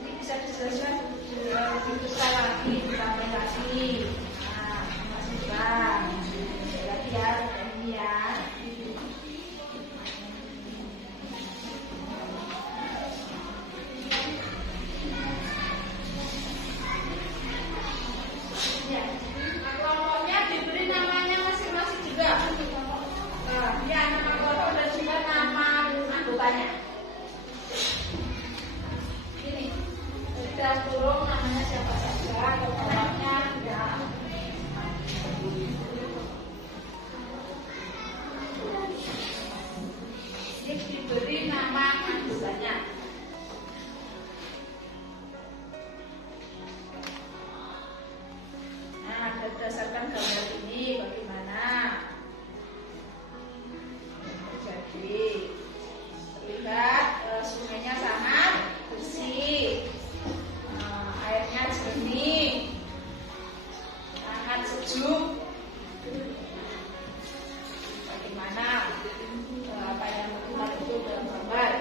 Ini bisa dijelaskan, dituliskan lagi, ditambah lagi. Nah, masih kurang. Lagi ya, ini ya. tanya. Ini kita turun namanya siapa saja atau orangnya ya. Diberi nama anggotanya. Nah, berdasarkan gambar ini bagaimana terjadi? Terlihat sungainya sangat bersih, airnya jernih, sangat sejuk. Bagaimana apa yang terlihat itu dalam gambar?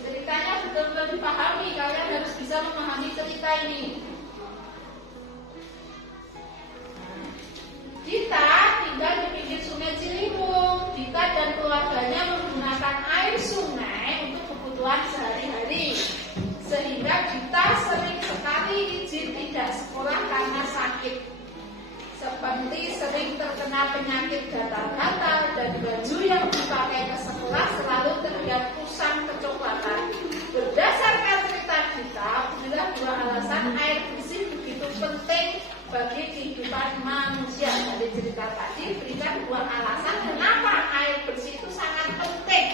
Ceritanya betul-betul dipahami, kalian harus bisa memahami cerita ini. Dita tinggal di pinggir sungai Ciliwung. Dita dan keluarganya menggunakan air sungai untuk kebutuhan sehari-hari. Sehingga Dita sering sekali izin tidak sekolah karena sakit. Seperti sering terkena penyakit gatal-gatal dan baju yang dipakai ke sekolah selalu terlihat kusam kecoklatan. Berdasarkan cerita Dita, inilah dua alasan air bersih begitu penting bagi kehidupan manusia. Dari cerita tadi berikan dua alasan kenapa air bersih itu sangat penting.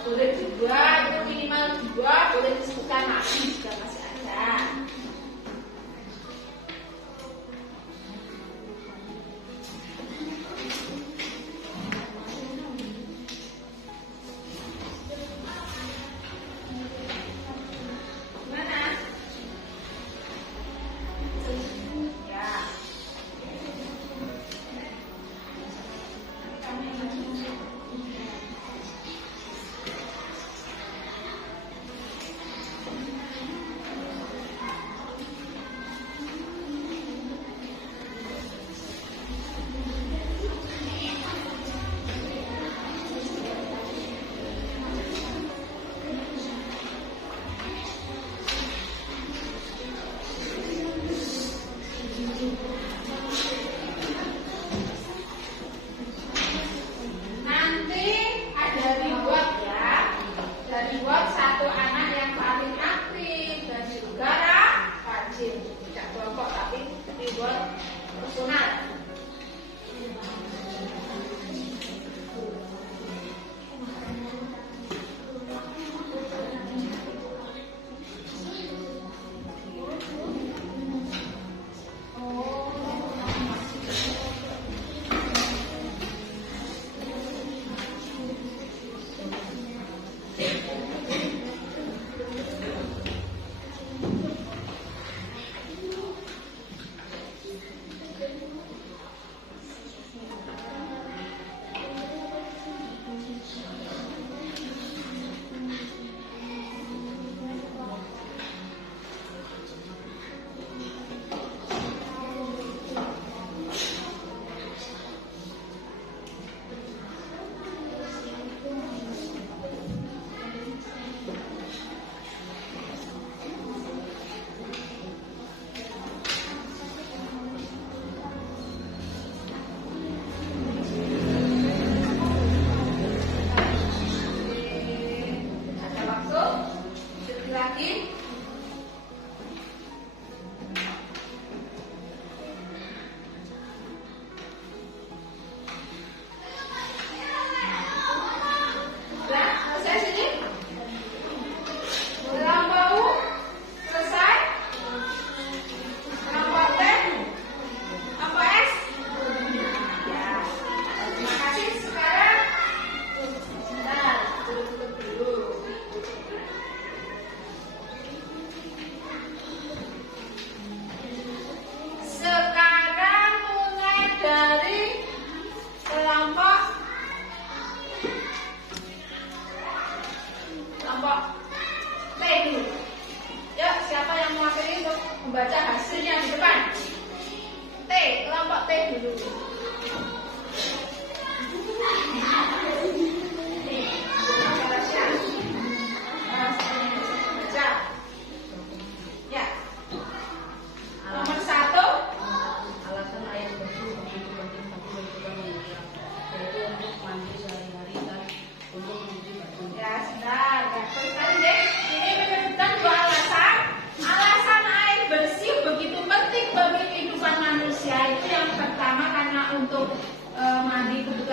Boleh dua, itu minimal dua, boleh disebutkan lagi jika masih ada.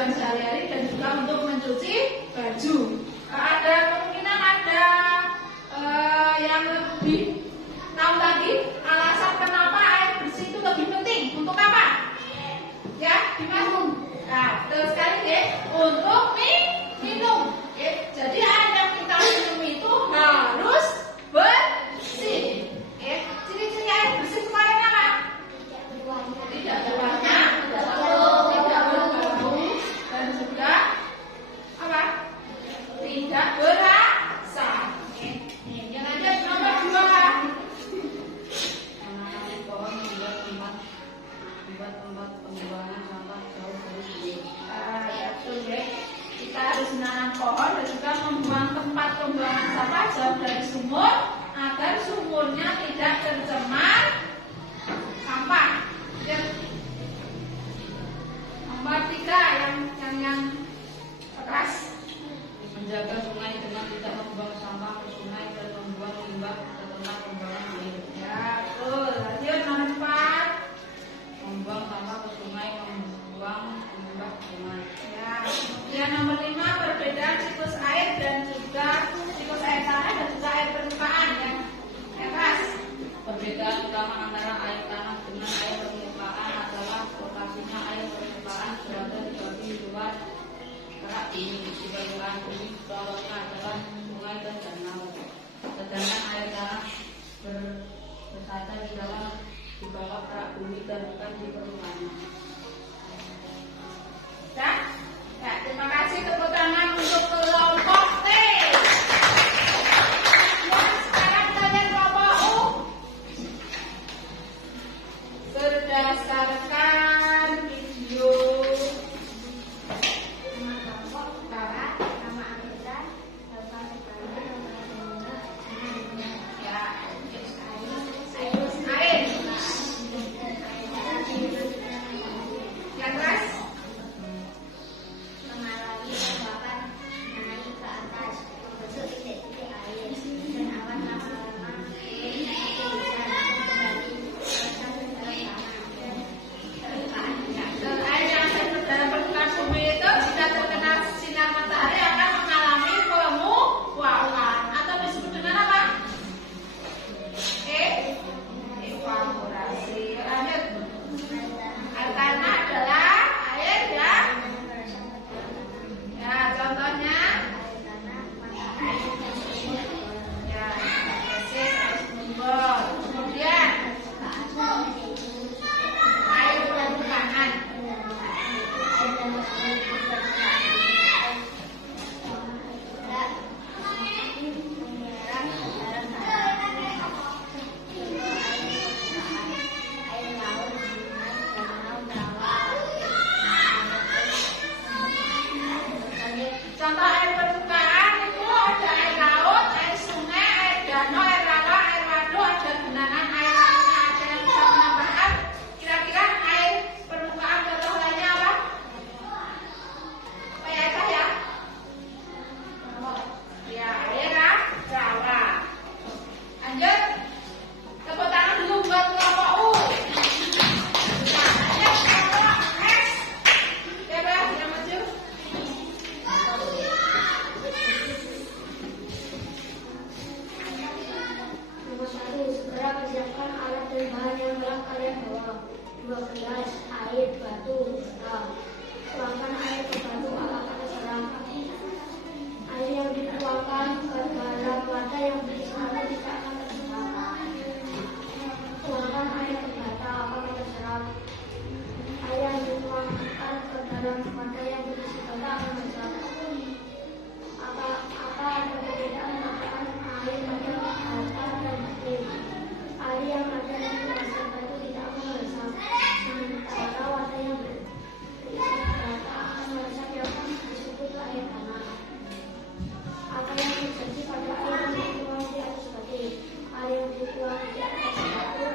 kebutuhan sehari-hari dan juga untuk mencuci baju. Ada kemungkinan ada yang lebih tahu lagi alasan kenapa air bersih itu lebih penting. Untuk apa? Ya, diminum. Nah, betul sekali deh. Untuk minum. Jadi air yang kita minum itu harus bersih. Ciri-ciri air bersih kemarin apa? Tidak berwarna, tidak berbau, dan juga apa? Tidak berasa. Yang ada nomor 2 Pak. Menanam pohon membuat tempat pembuangan sampah jauh dari sumur. Ya betul ya. Kita harus menanam pohon dan juga membuang tempat pembuangan sampah jauh dari sumur agar sumurnya tidak tercemar sampah. Ya. Nomor 3 yang keras. Menjaga sungai dengan tidak membuang sampah ke sungai dan membuang limbah ke tempat pembuangan air. Ya betul. Lanjut nomor 4. Membuang sampah ke sungai, membuang limbah ke sungai. Ya, kemudian nomor 5 perbedaan siklus air dan juga siklus air tanah dan juga air permukaan yang keras. Perbedaan utama antara air tanah dengan air permukaan adalah lokasinya. Air permukaan berada di bagian luar kerak bumi. Di permukaan bumi contohnya adalah sungai dan danau. Sedangkan air tanah bersada di bawah kerak bumi dan bukan di permukaannya. Ya, terima kasih, tepuk tangan untuk kelompok T. Sekarang kalian kelompok U. Berdasarkan video air. Yang keras. Mengalami tembakan naik ke atas, membentuk titik-titik air dan awan lama-lama menjadi hujan kembali datang ke dalam tanah dan Air yang terdapat dalam permukaan bumi itu jika terkena sinar matahari akan mengalami penguapan atau disebut dengan apa? Evaporasi. Lanjut. Air tanah adalah air yang ya contohnya ya basic sumber. Kemudian air permukaan. Contoh air permukaan itu ada air laut, air sungai, air danau, air rawa, air waduk, ada genangan air lainnya. Ada yang bisa menambahkan? Kira-kira air permukaan contoh lainnya apa? Apa ya Eka ya? Ya, air rawa. Lanjut. Tepuk tangan dulu buat kelompok U. Nah, lanjut kelompok S. Siapa yang maju? Nomor 1, segera persiapkan alat dan bahan yang telah kalian bawa. 2 gelas, air, batu, garam. Tuangkan air ke batu ala-ala serangka. Air yang dituangkan ke dalam wadah yang berisi air tidak akan terserap. Tuangkan air ke bata akan terserap. Air yang dituangkan ke dalam wadah yang berisi bata akan terserap. Apa ada perbedaan antara air pada bata dan batu? Air yang ada di dasar batu tidak akan meresap, sementara wadah yang berisi bata akan meresap yang disebut air tanah. Apa yang terjadi pada air yang dituang di atas batu? Air yang dituang di atas batu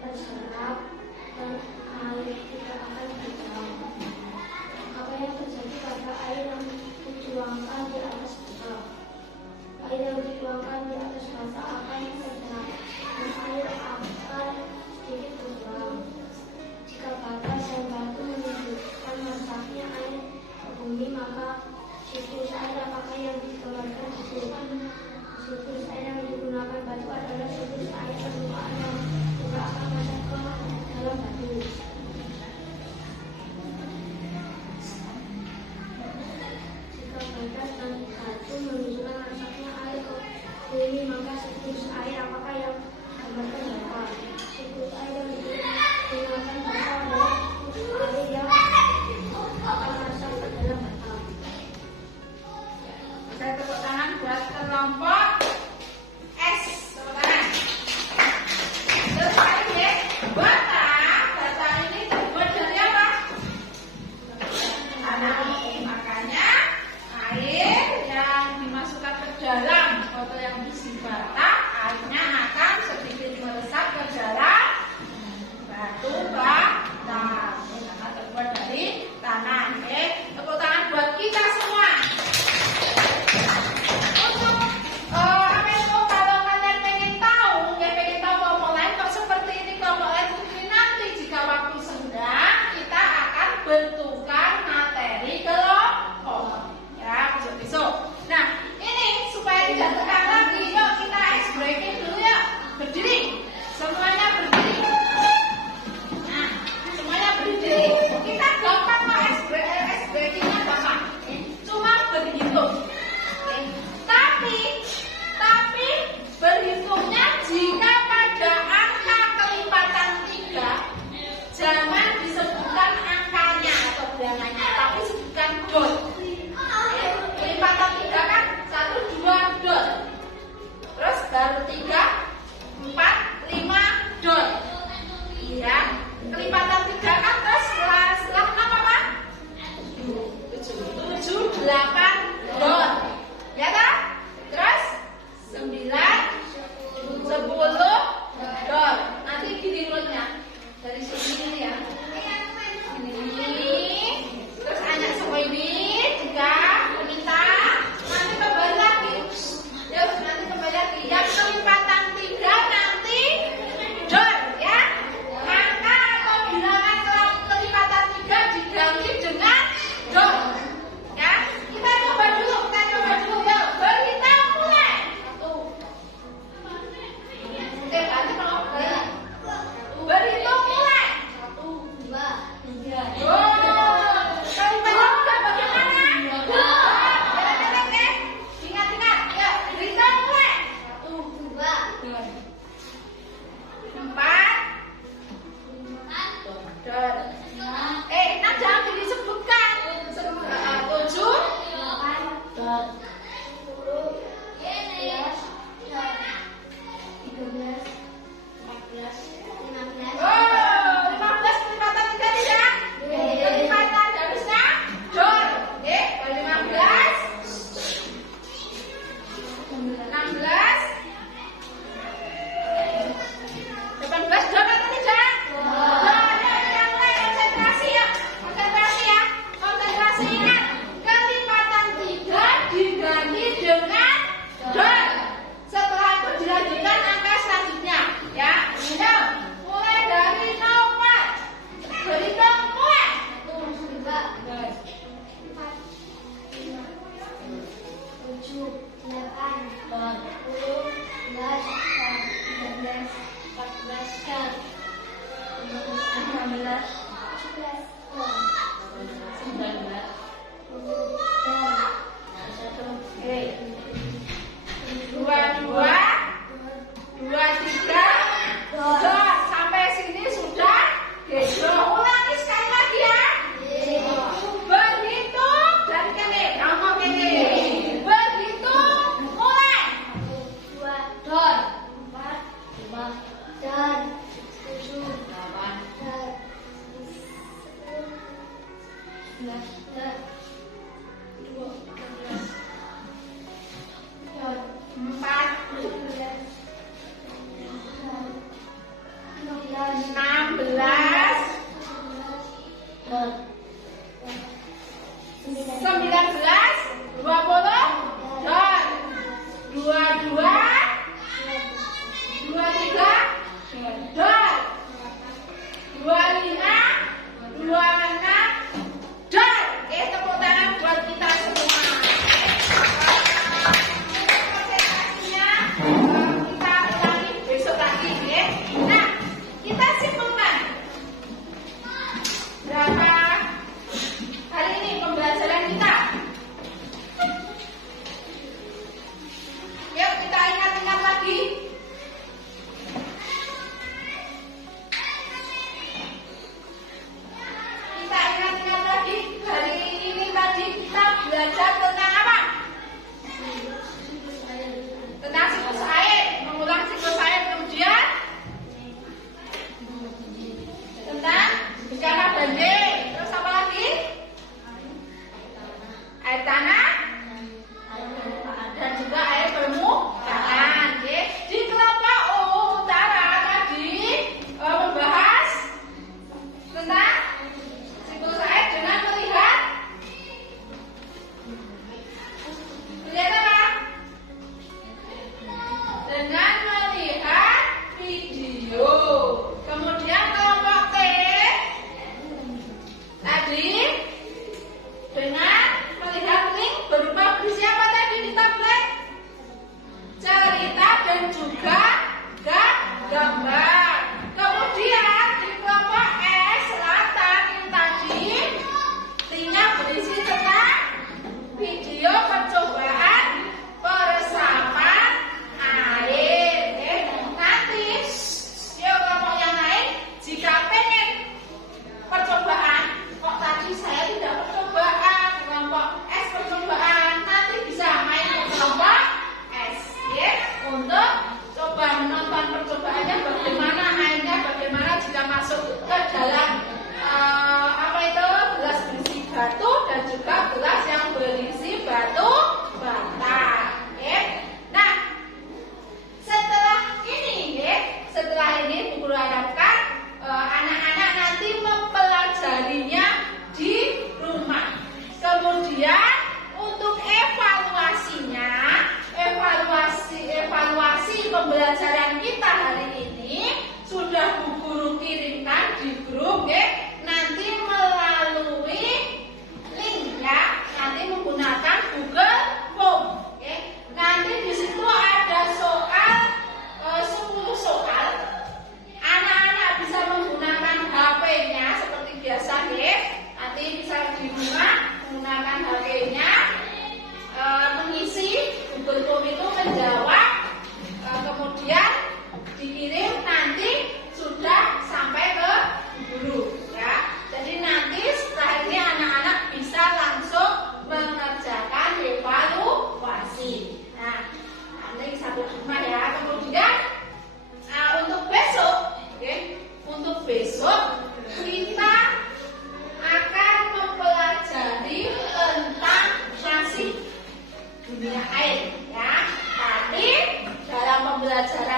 terserap dan air tidak akan bergerak. Apa yang terjadi pada air yang dituangkan di atas bata? Air yang dituangkan di atas bata akan terserap dan air akan sedikit berkurang. Jika bata dan batu menunjukkan meresapnya air maka siklus air apakah yang dikeluarkan itu? Siklus air yang digunakan batu adalah siklus air permukaan yang juga akan masuk ke dalam batu. Jika batas dan batu menunjukkan masuknya air ke bumi, maka siklus air apakah yang digunakan bata? Siklus air yang digunakan bata adalah siklus air yang akan masuk ke dalam bata. Saya tepuk tangan buat kelompok S. Tepuk tangan. Terus lagi ya, bata. Bata ini terbuat dari apa? Tanah. Makanya air yang dimasukkan ke dalam botol yang berisi bata, airnya akan sedikit meresap ke dalam batu bata. Karena terbuat dari tanah. Tepuk tangan buat kita semua. Bentukan materi kelompok ya besok. Nah ini supaya tidak tegang lagi, yuk kita ice breaking dulu ya. Berdiri, semuanya berdiri. Nah semuanya berdiri. Kita gampang kok ice breakingnya gampang. Cuma berhitung. Tapi berhitungnya jika pada angka kelipatan 3 jangan disebutkan angkanya atau bilangannya, tapi sebutkan dot. Kelipatan 3 kan 1, 2 dot. Terus baru 3, 4, 5 dot. Ya, kelipatan 3 kan terus setelah 6 apa? 7, 8 dot. Ya kan? Terus 9, 10 dot. Nanti gini urutnya. Dari sini ya. Ini. Terus anak semua ini 3 minta. Nanti kembali lagi. Yuk, nanti kembali lagi. Yang kelipatan 3 nanti dot ya. Angka atau bilangan kelipatan 3 diganti dengan dot. Ya. Kita coba dulu. Yuk, berhitung mulai. 1. Nanti kalau berhitung mulai. 1, 2, 3. Kalimatnya juga bagaimana? Ingat. Ya, berhitung mulai. 1, 2, 4. Nah jangan disebutkan. 7, 8, 15 kelipatan 3 tidak? Kelipatan harusnya dot. Baru 15, 16, 18 dot atau tidak? Yang mulai konsentrasi ya. Konsentrasi ingat. Kelipatan 3 diganti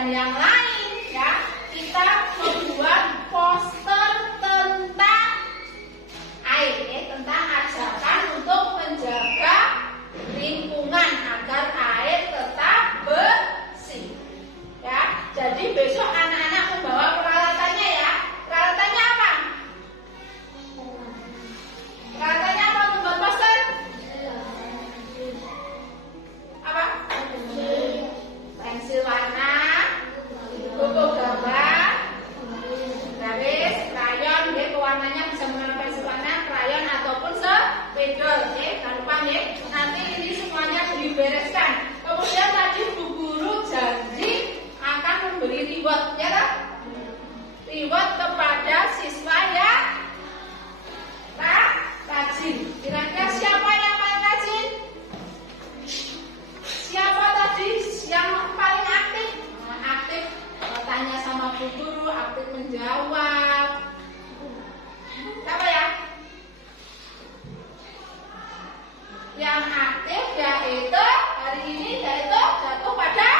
dan yang lain ya, kita membuat poster tentang air, tentang ajakan untuk menjaga lingkungan agar air tetap bersih. Ya, jadi besok anak-anak membawa peralatannya ya. Peralatannya apa? Peralatannya apa membuat poster? Apa? Pensil warna, buku gambar, garis, krayon, pewarnanya bisa menggunakan pensil warna, krayon ataupun spidol. Jangan lupa nanti ini semuanya dibereskan. Kemudian tadi Bu Guru janji akan memberi reward, ya kan? Reward kepada siswa yang rajin. Kira-kira siapa yang paling rajin? Siapa tadi yang paling aktif? Aktif tanya sama Bu Guru, aktif menjawab. Siapa ya? Yang aktif yaitu hari ini yaitu jatuh pada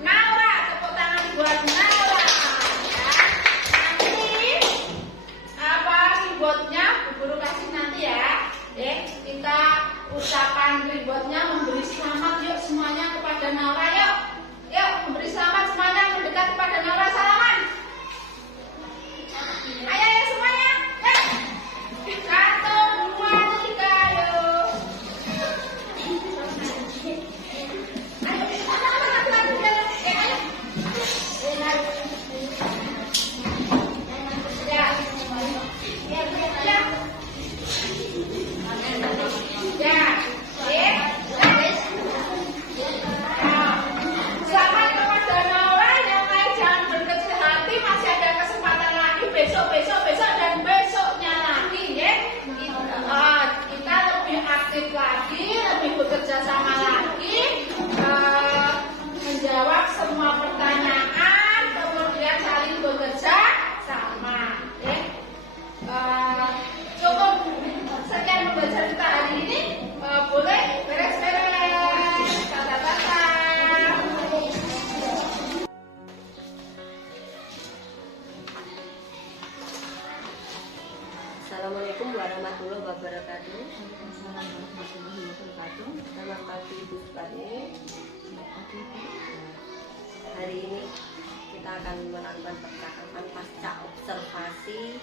Naura. Tepuk tangan buat Naura. Ya. Nanti apa rewardnya Bu Guru kasih nanti ya. Kita ucapan rewardnya memberi selamat yuk semuanya kepada Naura yuk. Yuk memberi selamat semuanya mendekat kepada Naura, salaman. Ayo ya semuanya. Satu, dua, tiga, yuk. Selamat kepada Naura yang lain, jangan berkecil hati, masih ada kesempatan lagi besok dan besoknya lagi ya. Kita lebih aktif lagi, lebih bekerja sama lagi, menjawab semua pertanyaan, kemudian saling bekerja sama. Cukup sekian pembelajaran kita hari ini. Boleh beres-beres. Tata-tata. Assalamualaikum warahmatullahi wabarakatuh. Assalamualaikum warahmatullahi wabarakatuh. Selamat pagi Ibu Supani. Hari ini kita akan melakukan percakapan pasca observasi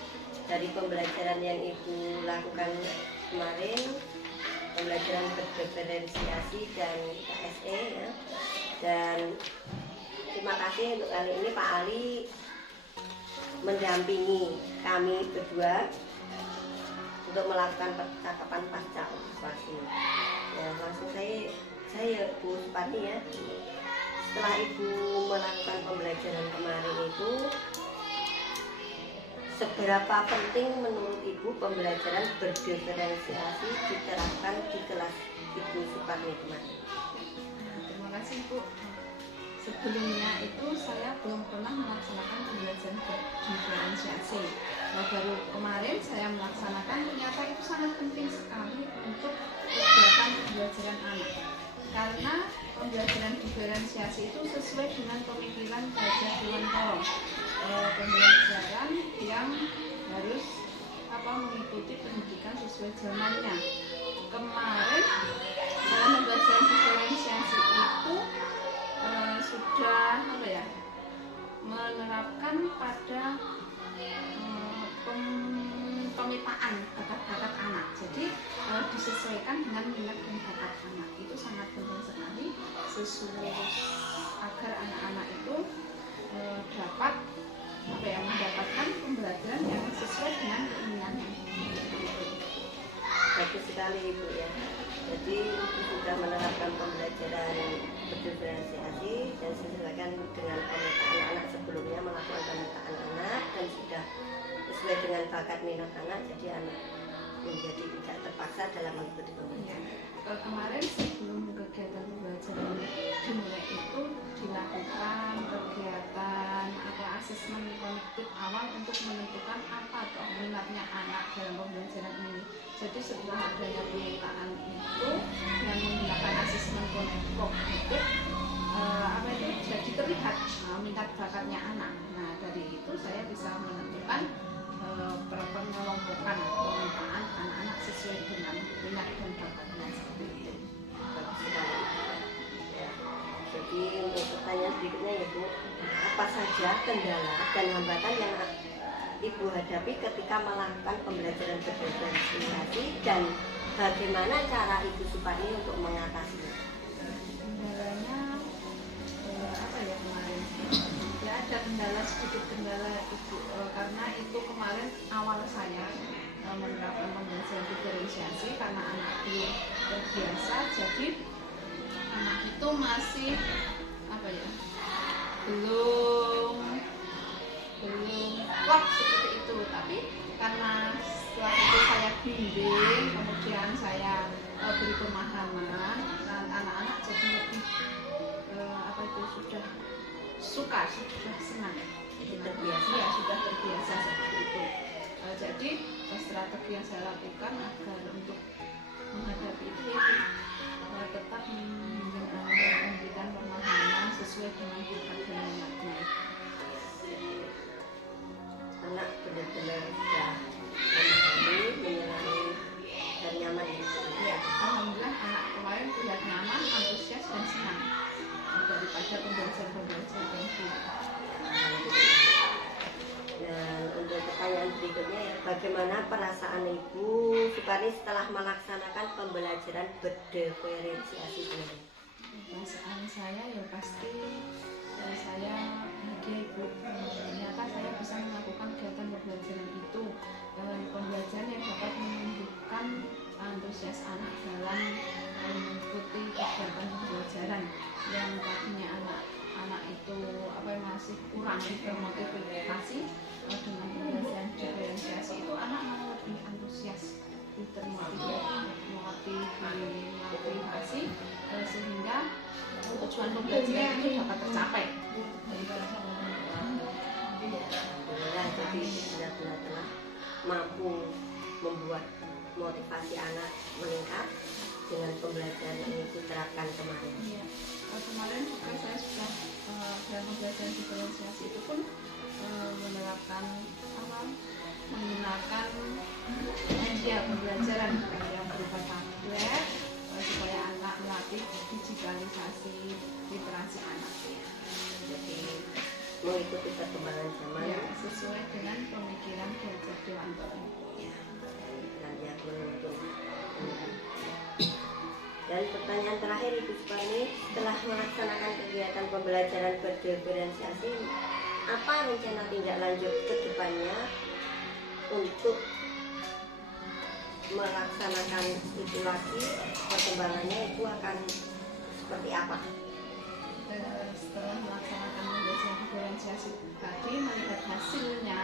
dari pembelajaran yang Ibu lakukan kemarin, pembelajaran berdiferensiasi dan KSE ya. Dan terima kasih untuk kali ini Pak Ali mendampingi kami berdua untuk melakukan percakapan pasca observasi. Ya, langsung saya Bu Supani ya. Setelah Ibu melakukan pembelajaran kemarin itu, seberapa penting menurut Ibu pembelajaran berdiferensiasi diterapkan di kelas Ibu Supani kemarin? Terima kasih Bu. Sebelumnya itu saya belum pernah melaksanakan pembelajaran berdiferensiasi. Baru kemarin saya melaksanakan, ternyata itu sangat penting sekali untuk kegiatan pembelajaran anak. Karena pembelajaran diferensiasi itu sesuai dengan pemikiran Gajah Dewantara. Pembelajaran yang harus mengikuti pendidikan sesuai zamannya. Kemarin dalam pembelajaran diferensiasi itu sudah menerapkan pada pemetaan bakat-bakat anak. Jadi disesuaikan dengan minat dan bakat anak. Itu sangat penting sekali sesuai agar anak-anak itu dapat mendapatkan pembelajaran yang sesuai dengan keinginannya. Bagus sekali Ibu ya. Jadi Ibu sudah menerapkan pembelajaran berdiferensiasi dan sesuaikan dengan pemetaan anak, sebelumnya melakukan pemetaan anak dan sudah sesuai dengan bakat minat anak, jadi anak menjadi tidak terpaksa dalam mengikuti pembelajaran. Kemarin sebelum kegiatan pembelajaran dimulai itu dilakukan kegiatan asesmen kognitif awal untuk menentukan apa minatnya anak dalam pembelajaran ini. Jadi setelah adanya pemetaan itu yang menggunakan asesmen kognitif, jadi terlihat bisa menentukan pengelompokan pemetaan anak-anak sesuai dengan minat dan bakatnya seperti itu. Bagus sekali. Ya. Jadi untuk pertanyaan berikutnya ya Bu, apa saja kendala dan hambatan yang Ibu hadapi ketika melakukan pembelajaran berdiferensiasi dan bagaimana cara Ibu Supani untuk mengatasinya? Kendalanya apa ya kemarin? Ya ada kendala, sedikit kendala Ibu, karena itu kemarin awal saya menerapkan pembelajaran diferensiasi karena anak belum terbiasa, jadi anak itu masih apa ya, belum klop seperti itu. Tapi karena setelah itu saya bimbing, kemudian saya beri pemahaman, dan anak-anak jadi lebih apa itu, sudah suka, sudah senang, Terbiasa. ya sudah terbiasa seperti itu. Jadi strategi yang saya lakukan agar untuk menghadapi itu yaitu tetap memberikan pemahaman sesuai dengan bakat dan minatnya. Anak benar-benar sudah memahami, menyenangi, dan nyaman ya. Ya, alhamdulillah anak kemarin terlihat nyaman, antusias dan senang daripada pembelajaran itu. Dan untuk pertanyaan berikutnya ya, bagaimana perasaan Ibu Supani setelah melaksanakan pembelajaran berdiferensiasi ini? Perasaan saya ya pasti saya bahagia Ibu. Ternyata saya bisa melakukan kegiatan pembelajaran itu, pembelajaran yang dapat menumbuhkan antusias anak dalam mengikuti kegiatan pembelajaran yang tadinya anak itu masih kurang termotivasi dengan pembelajaran diferensiasi itu, anak malah lebih antusias, termotivasi sehingga tujuan pembelajaran itu dapat tercapai. Alhamdulillah, jadi benar-benar telah mampu membuat motivasi anak meningkat dengan pembelajaran yang diterapkan kemarin. Iya. Kemarin juga saya sudah dalam pembelajaran diferensiasi itu pun menerapkan menggunakan media pembelajaran yang berupa tablet supaya anak melatih digitalisasi literasi anak. Jadi mengikuti perkembangan zaman Ya, sesuai dengan pemikiran belajar Dewanto. dan yang menuntun. Dan pertanyaan terakhir Ibu Supani, setelah melaksanakan kegiatan pembelajaran berdiferensiasi, apa rencana tindak lanjut ke depannya untuk melaksanakan itu lagi, perkembangannya itu akan seperti apa? Setelah melaksanakan pembelajaran diferensiasi tadi, melihat hasilnya,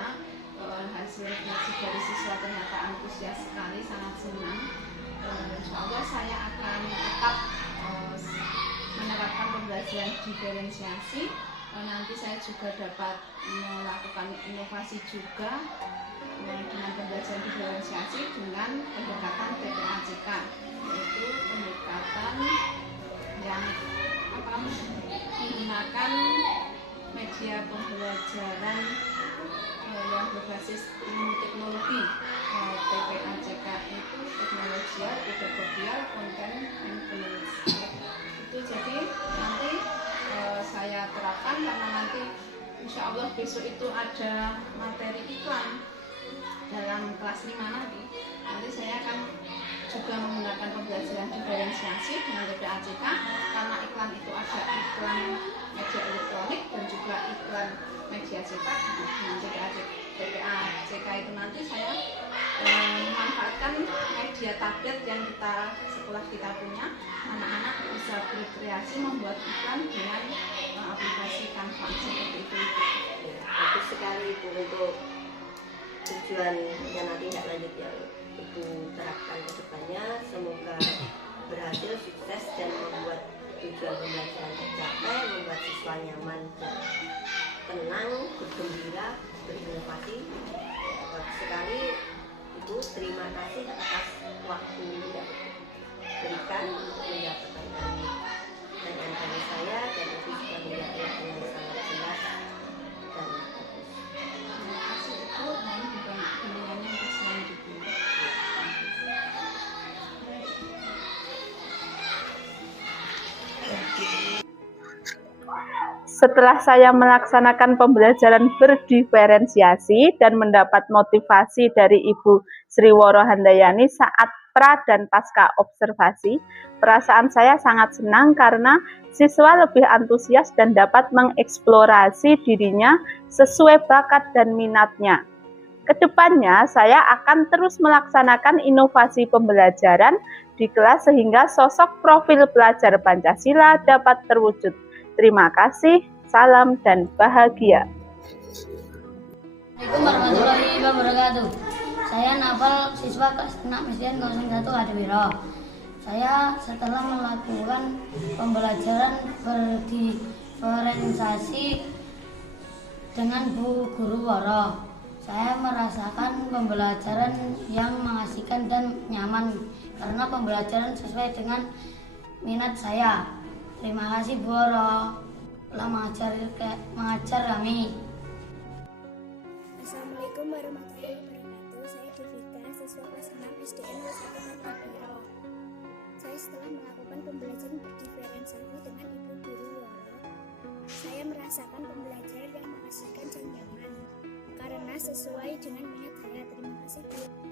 hasil refleksi dari siswa ternyata antusias sekali, sangat senang. Insya Allah saya akan tetap menerapkan pembelajaran diferensiasi. Nanti saya juga dapat melakukan inovasi juga dengan pembelajaran diferensiasi dengan pendekatan TPACK, yaitu pendekatan yang menggunakan media pembelajaran yang berbasis ilmu teknologi. TPACK itu teknologial, pedagogial, content and knowledge. Itu jadi nanti saya terapkan karena nanti insya Allah besok itu ada materi iklan dalam kelas 5 nanti. Nanti saya akan juga menggunakan pembelajaran diferensiasi dengan TPACK karena iklan itu ada iklan media elektronik dan juga iklan media cetak. Dengan TPACK itu nanti saya memanfaatkan media tablet yang setelah kita punya, anak-anak bisa berkreasi membuat iklan dengan aplikasi Canva seperti itu. Bagus sekali Ibu untuk tujuan rencana tindak lanjut yang Ibu terapkan ke depannya. Semoga berhasil, sukses, dan membuat tujuan pembelajaran tercapai, membuat siswa nyaman dan tenang, bergembira, berinovasi. Bagus sekali Ibu, terima kasih atas waktu yang berikan untuk menjawab pertanyaan dari saya, dan Ibu sudah menjawab dengan sangat jelas dan bagus. Setelah saya melaksanakan pembelajaran berdiferensiasi dan mendapat motivasi dari Ibu Sriworo Handayani saat pra dan pasca observasi, perasaan saya sangat senang karena siswa lebih antusias dan dapat mengeksplorasi dirinya sesuai bakat dan minatnya. Kedepannya, saya akan terus melaksanakan inovasi pembelajaran di kelas sehingga sosok profil pelajar Pancasila dapat terwujud. Terima kasih, salam dan bahagia. Assalamualaikum warahmatullahi wabarakatuh. Saya Naval, siswa kelas 6 SDN 01 Hadewiro. Saya setelah melakukan pembelajaran berdiferensiasi dengan Bu Guru Woro, saya merasakan pembelajaran yang mengasihkan dan nyaman karena pembelajaran sesuai dengan minat saya. Terima kasih Bu Woro telah mengajar kami. Assalamualaikum warahmatullahi wabarakatuh. Saya Devika, siswa kelas 6 SDN 01 Hadewiro. Saya setelah melakukan pembelajaran berdiferensiasi dengan Ibu Guru Woro, saya merasakan pembelajaran yang mengasihkan dan nyaman karena sesuai dengan minat saya. Terima kasih Bu.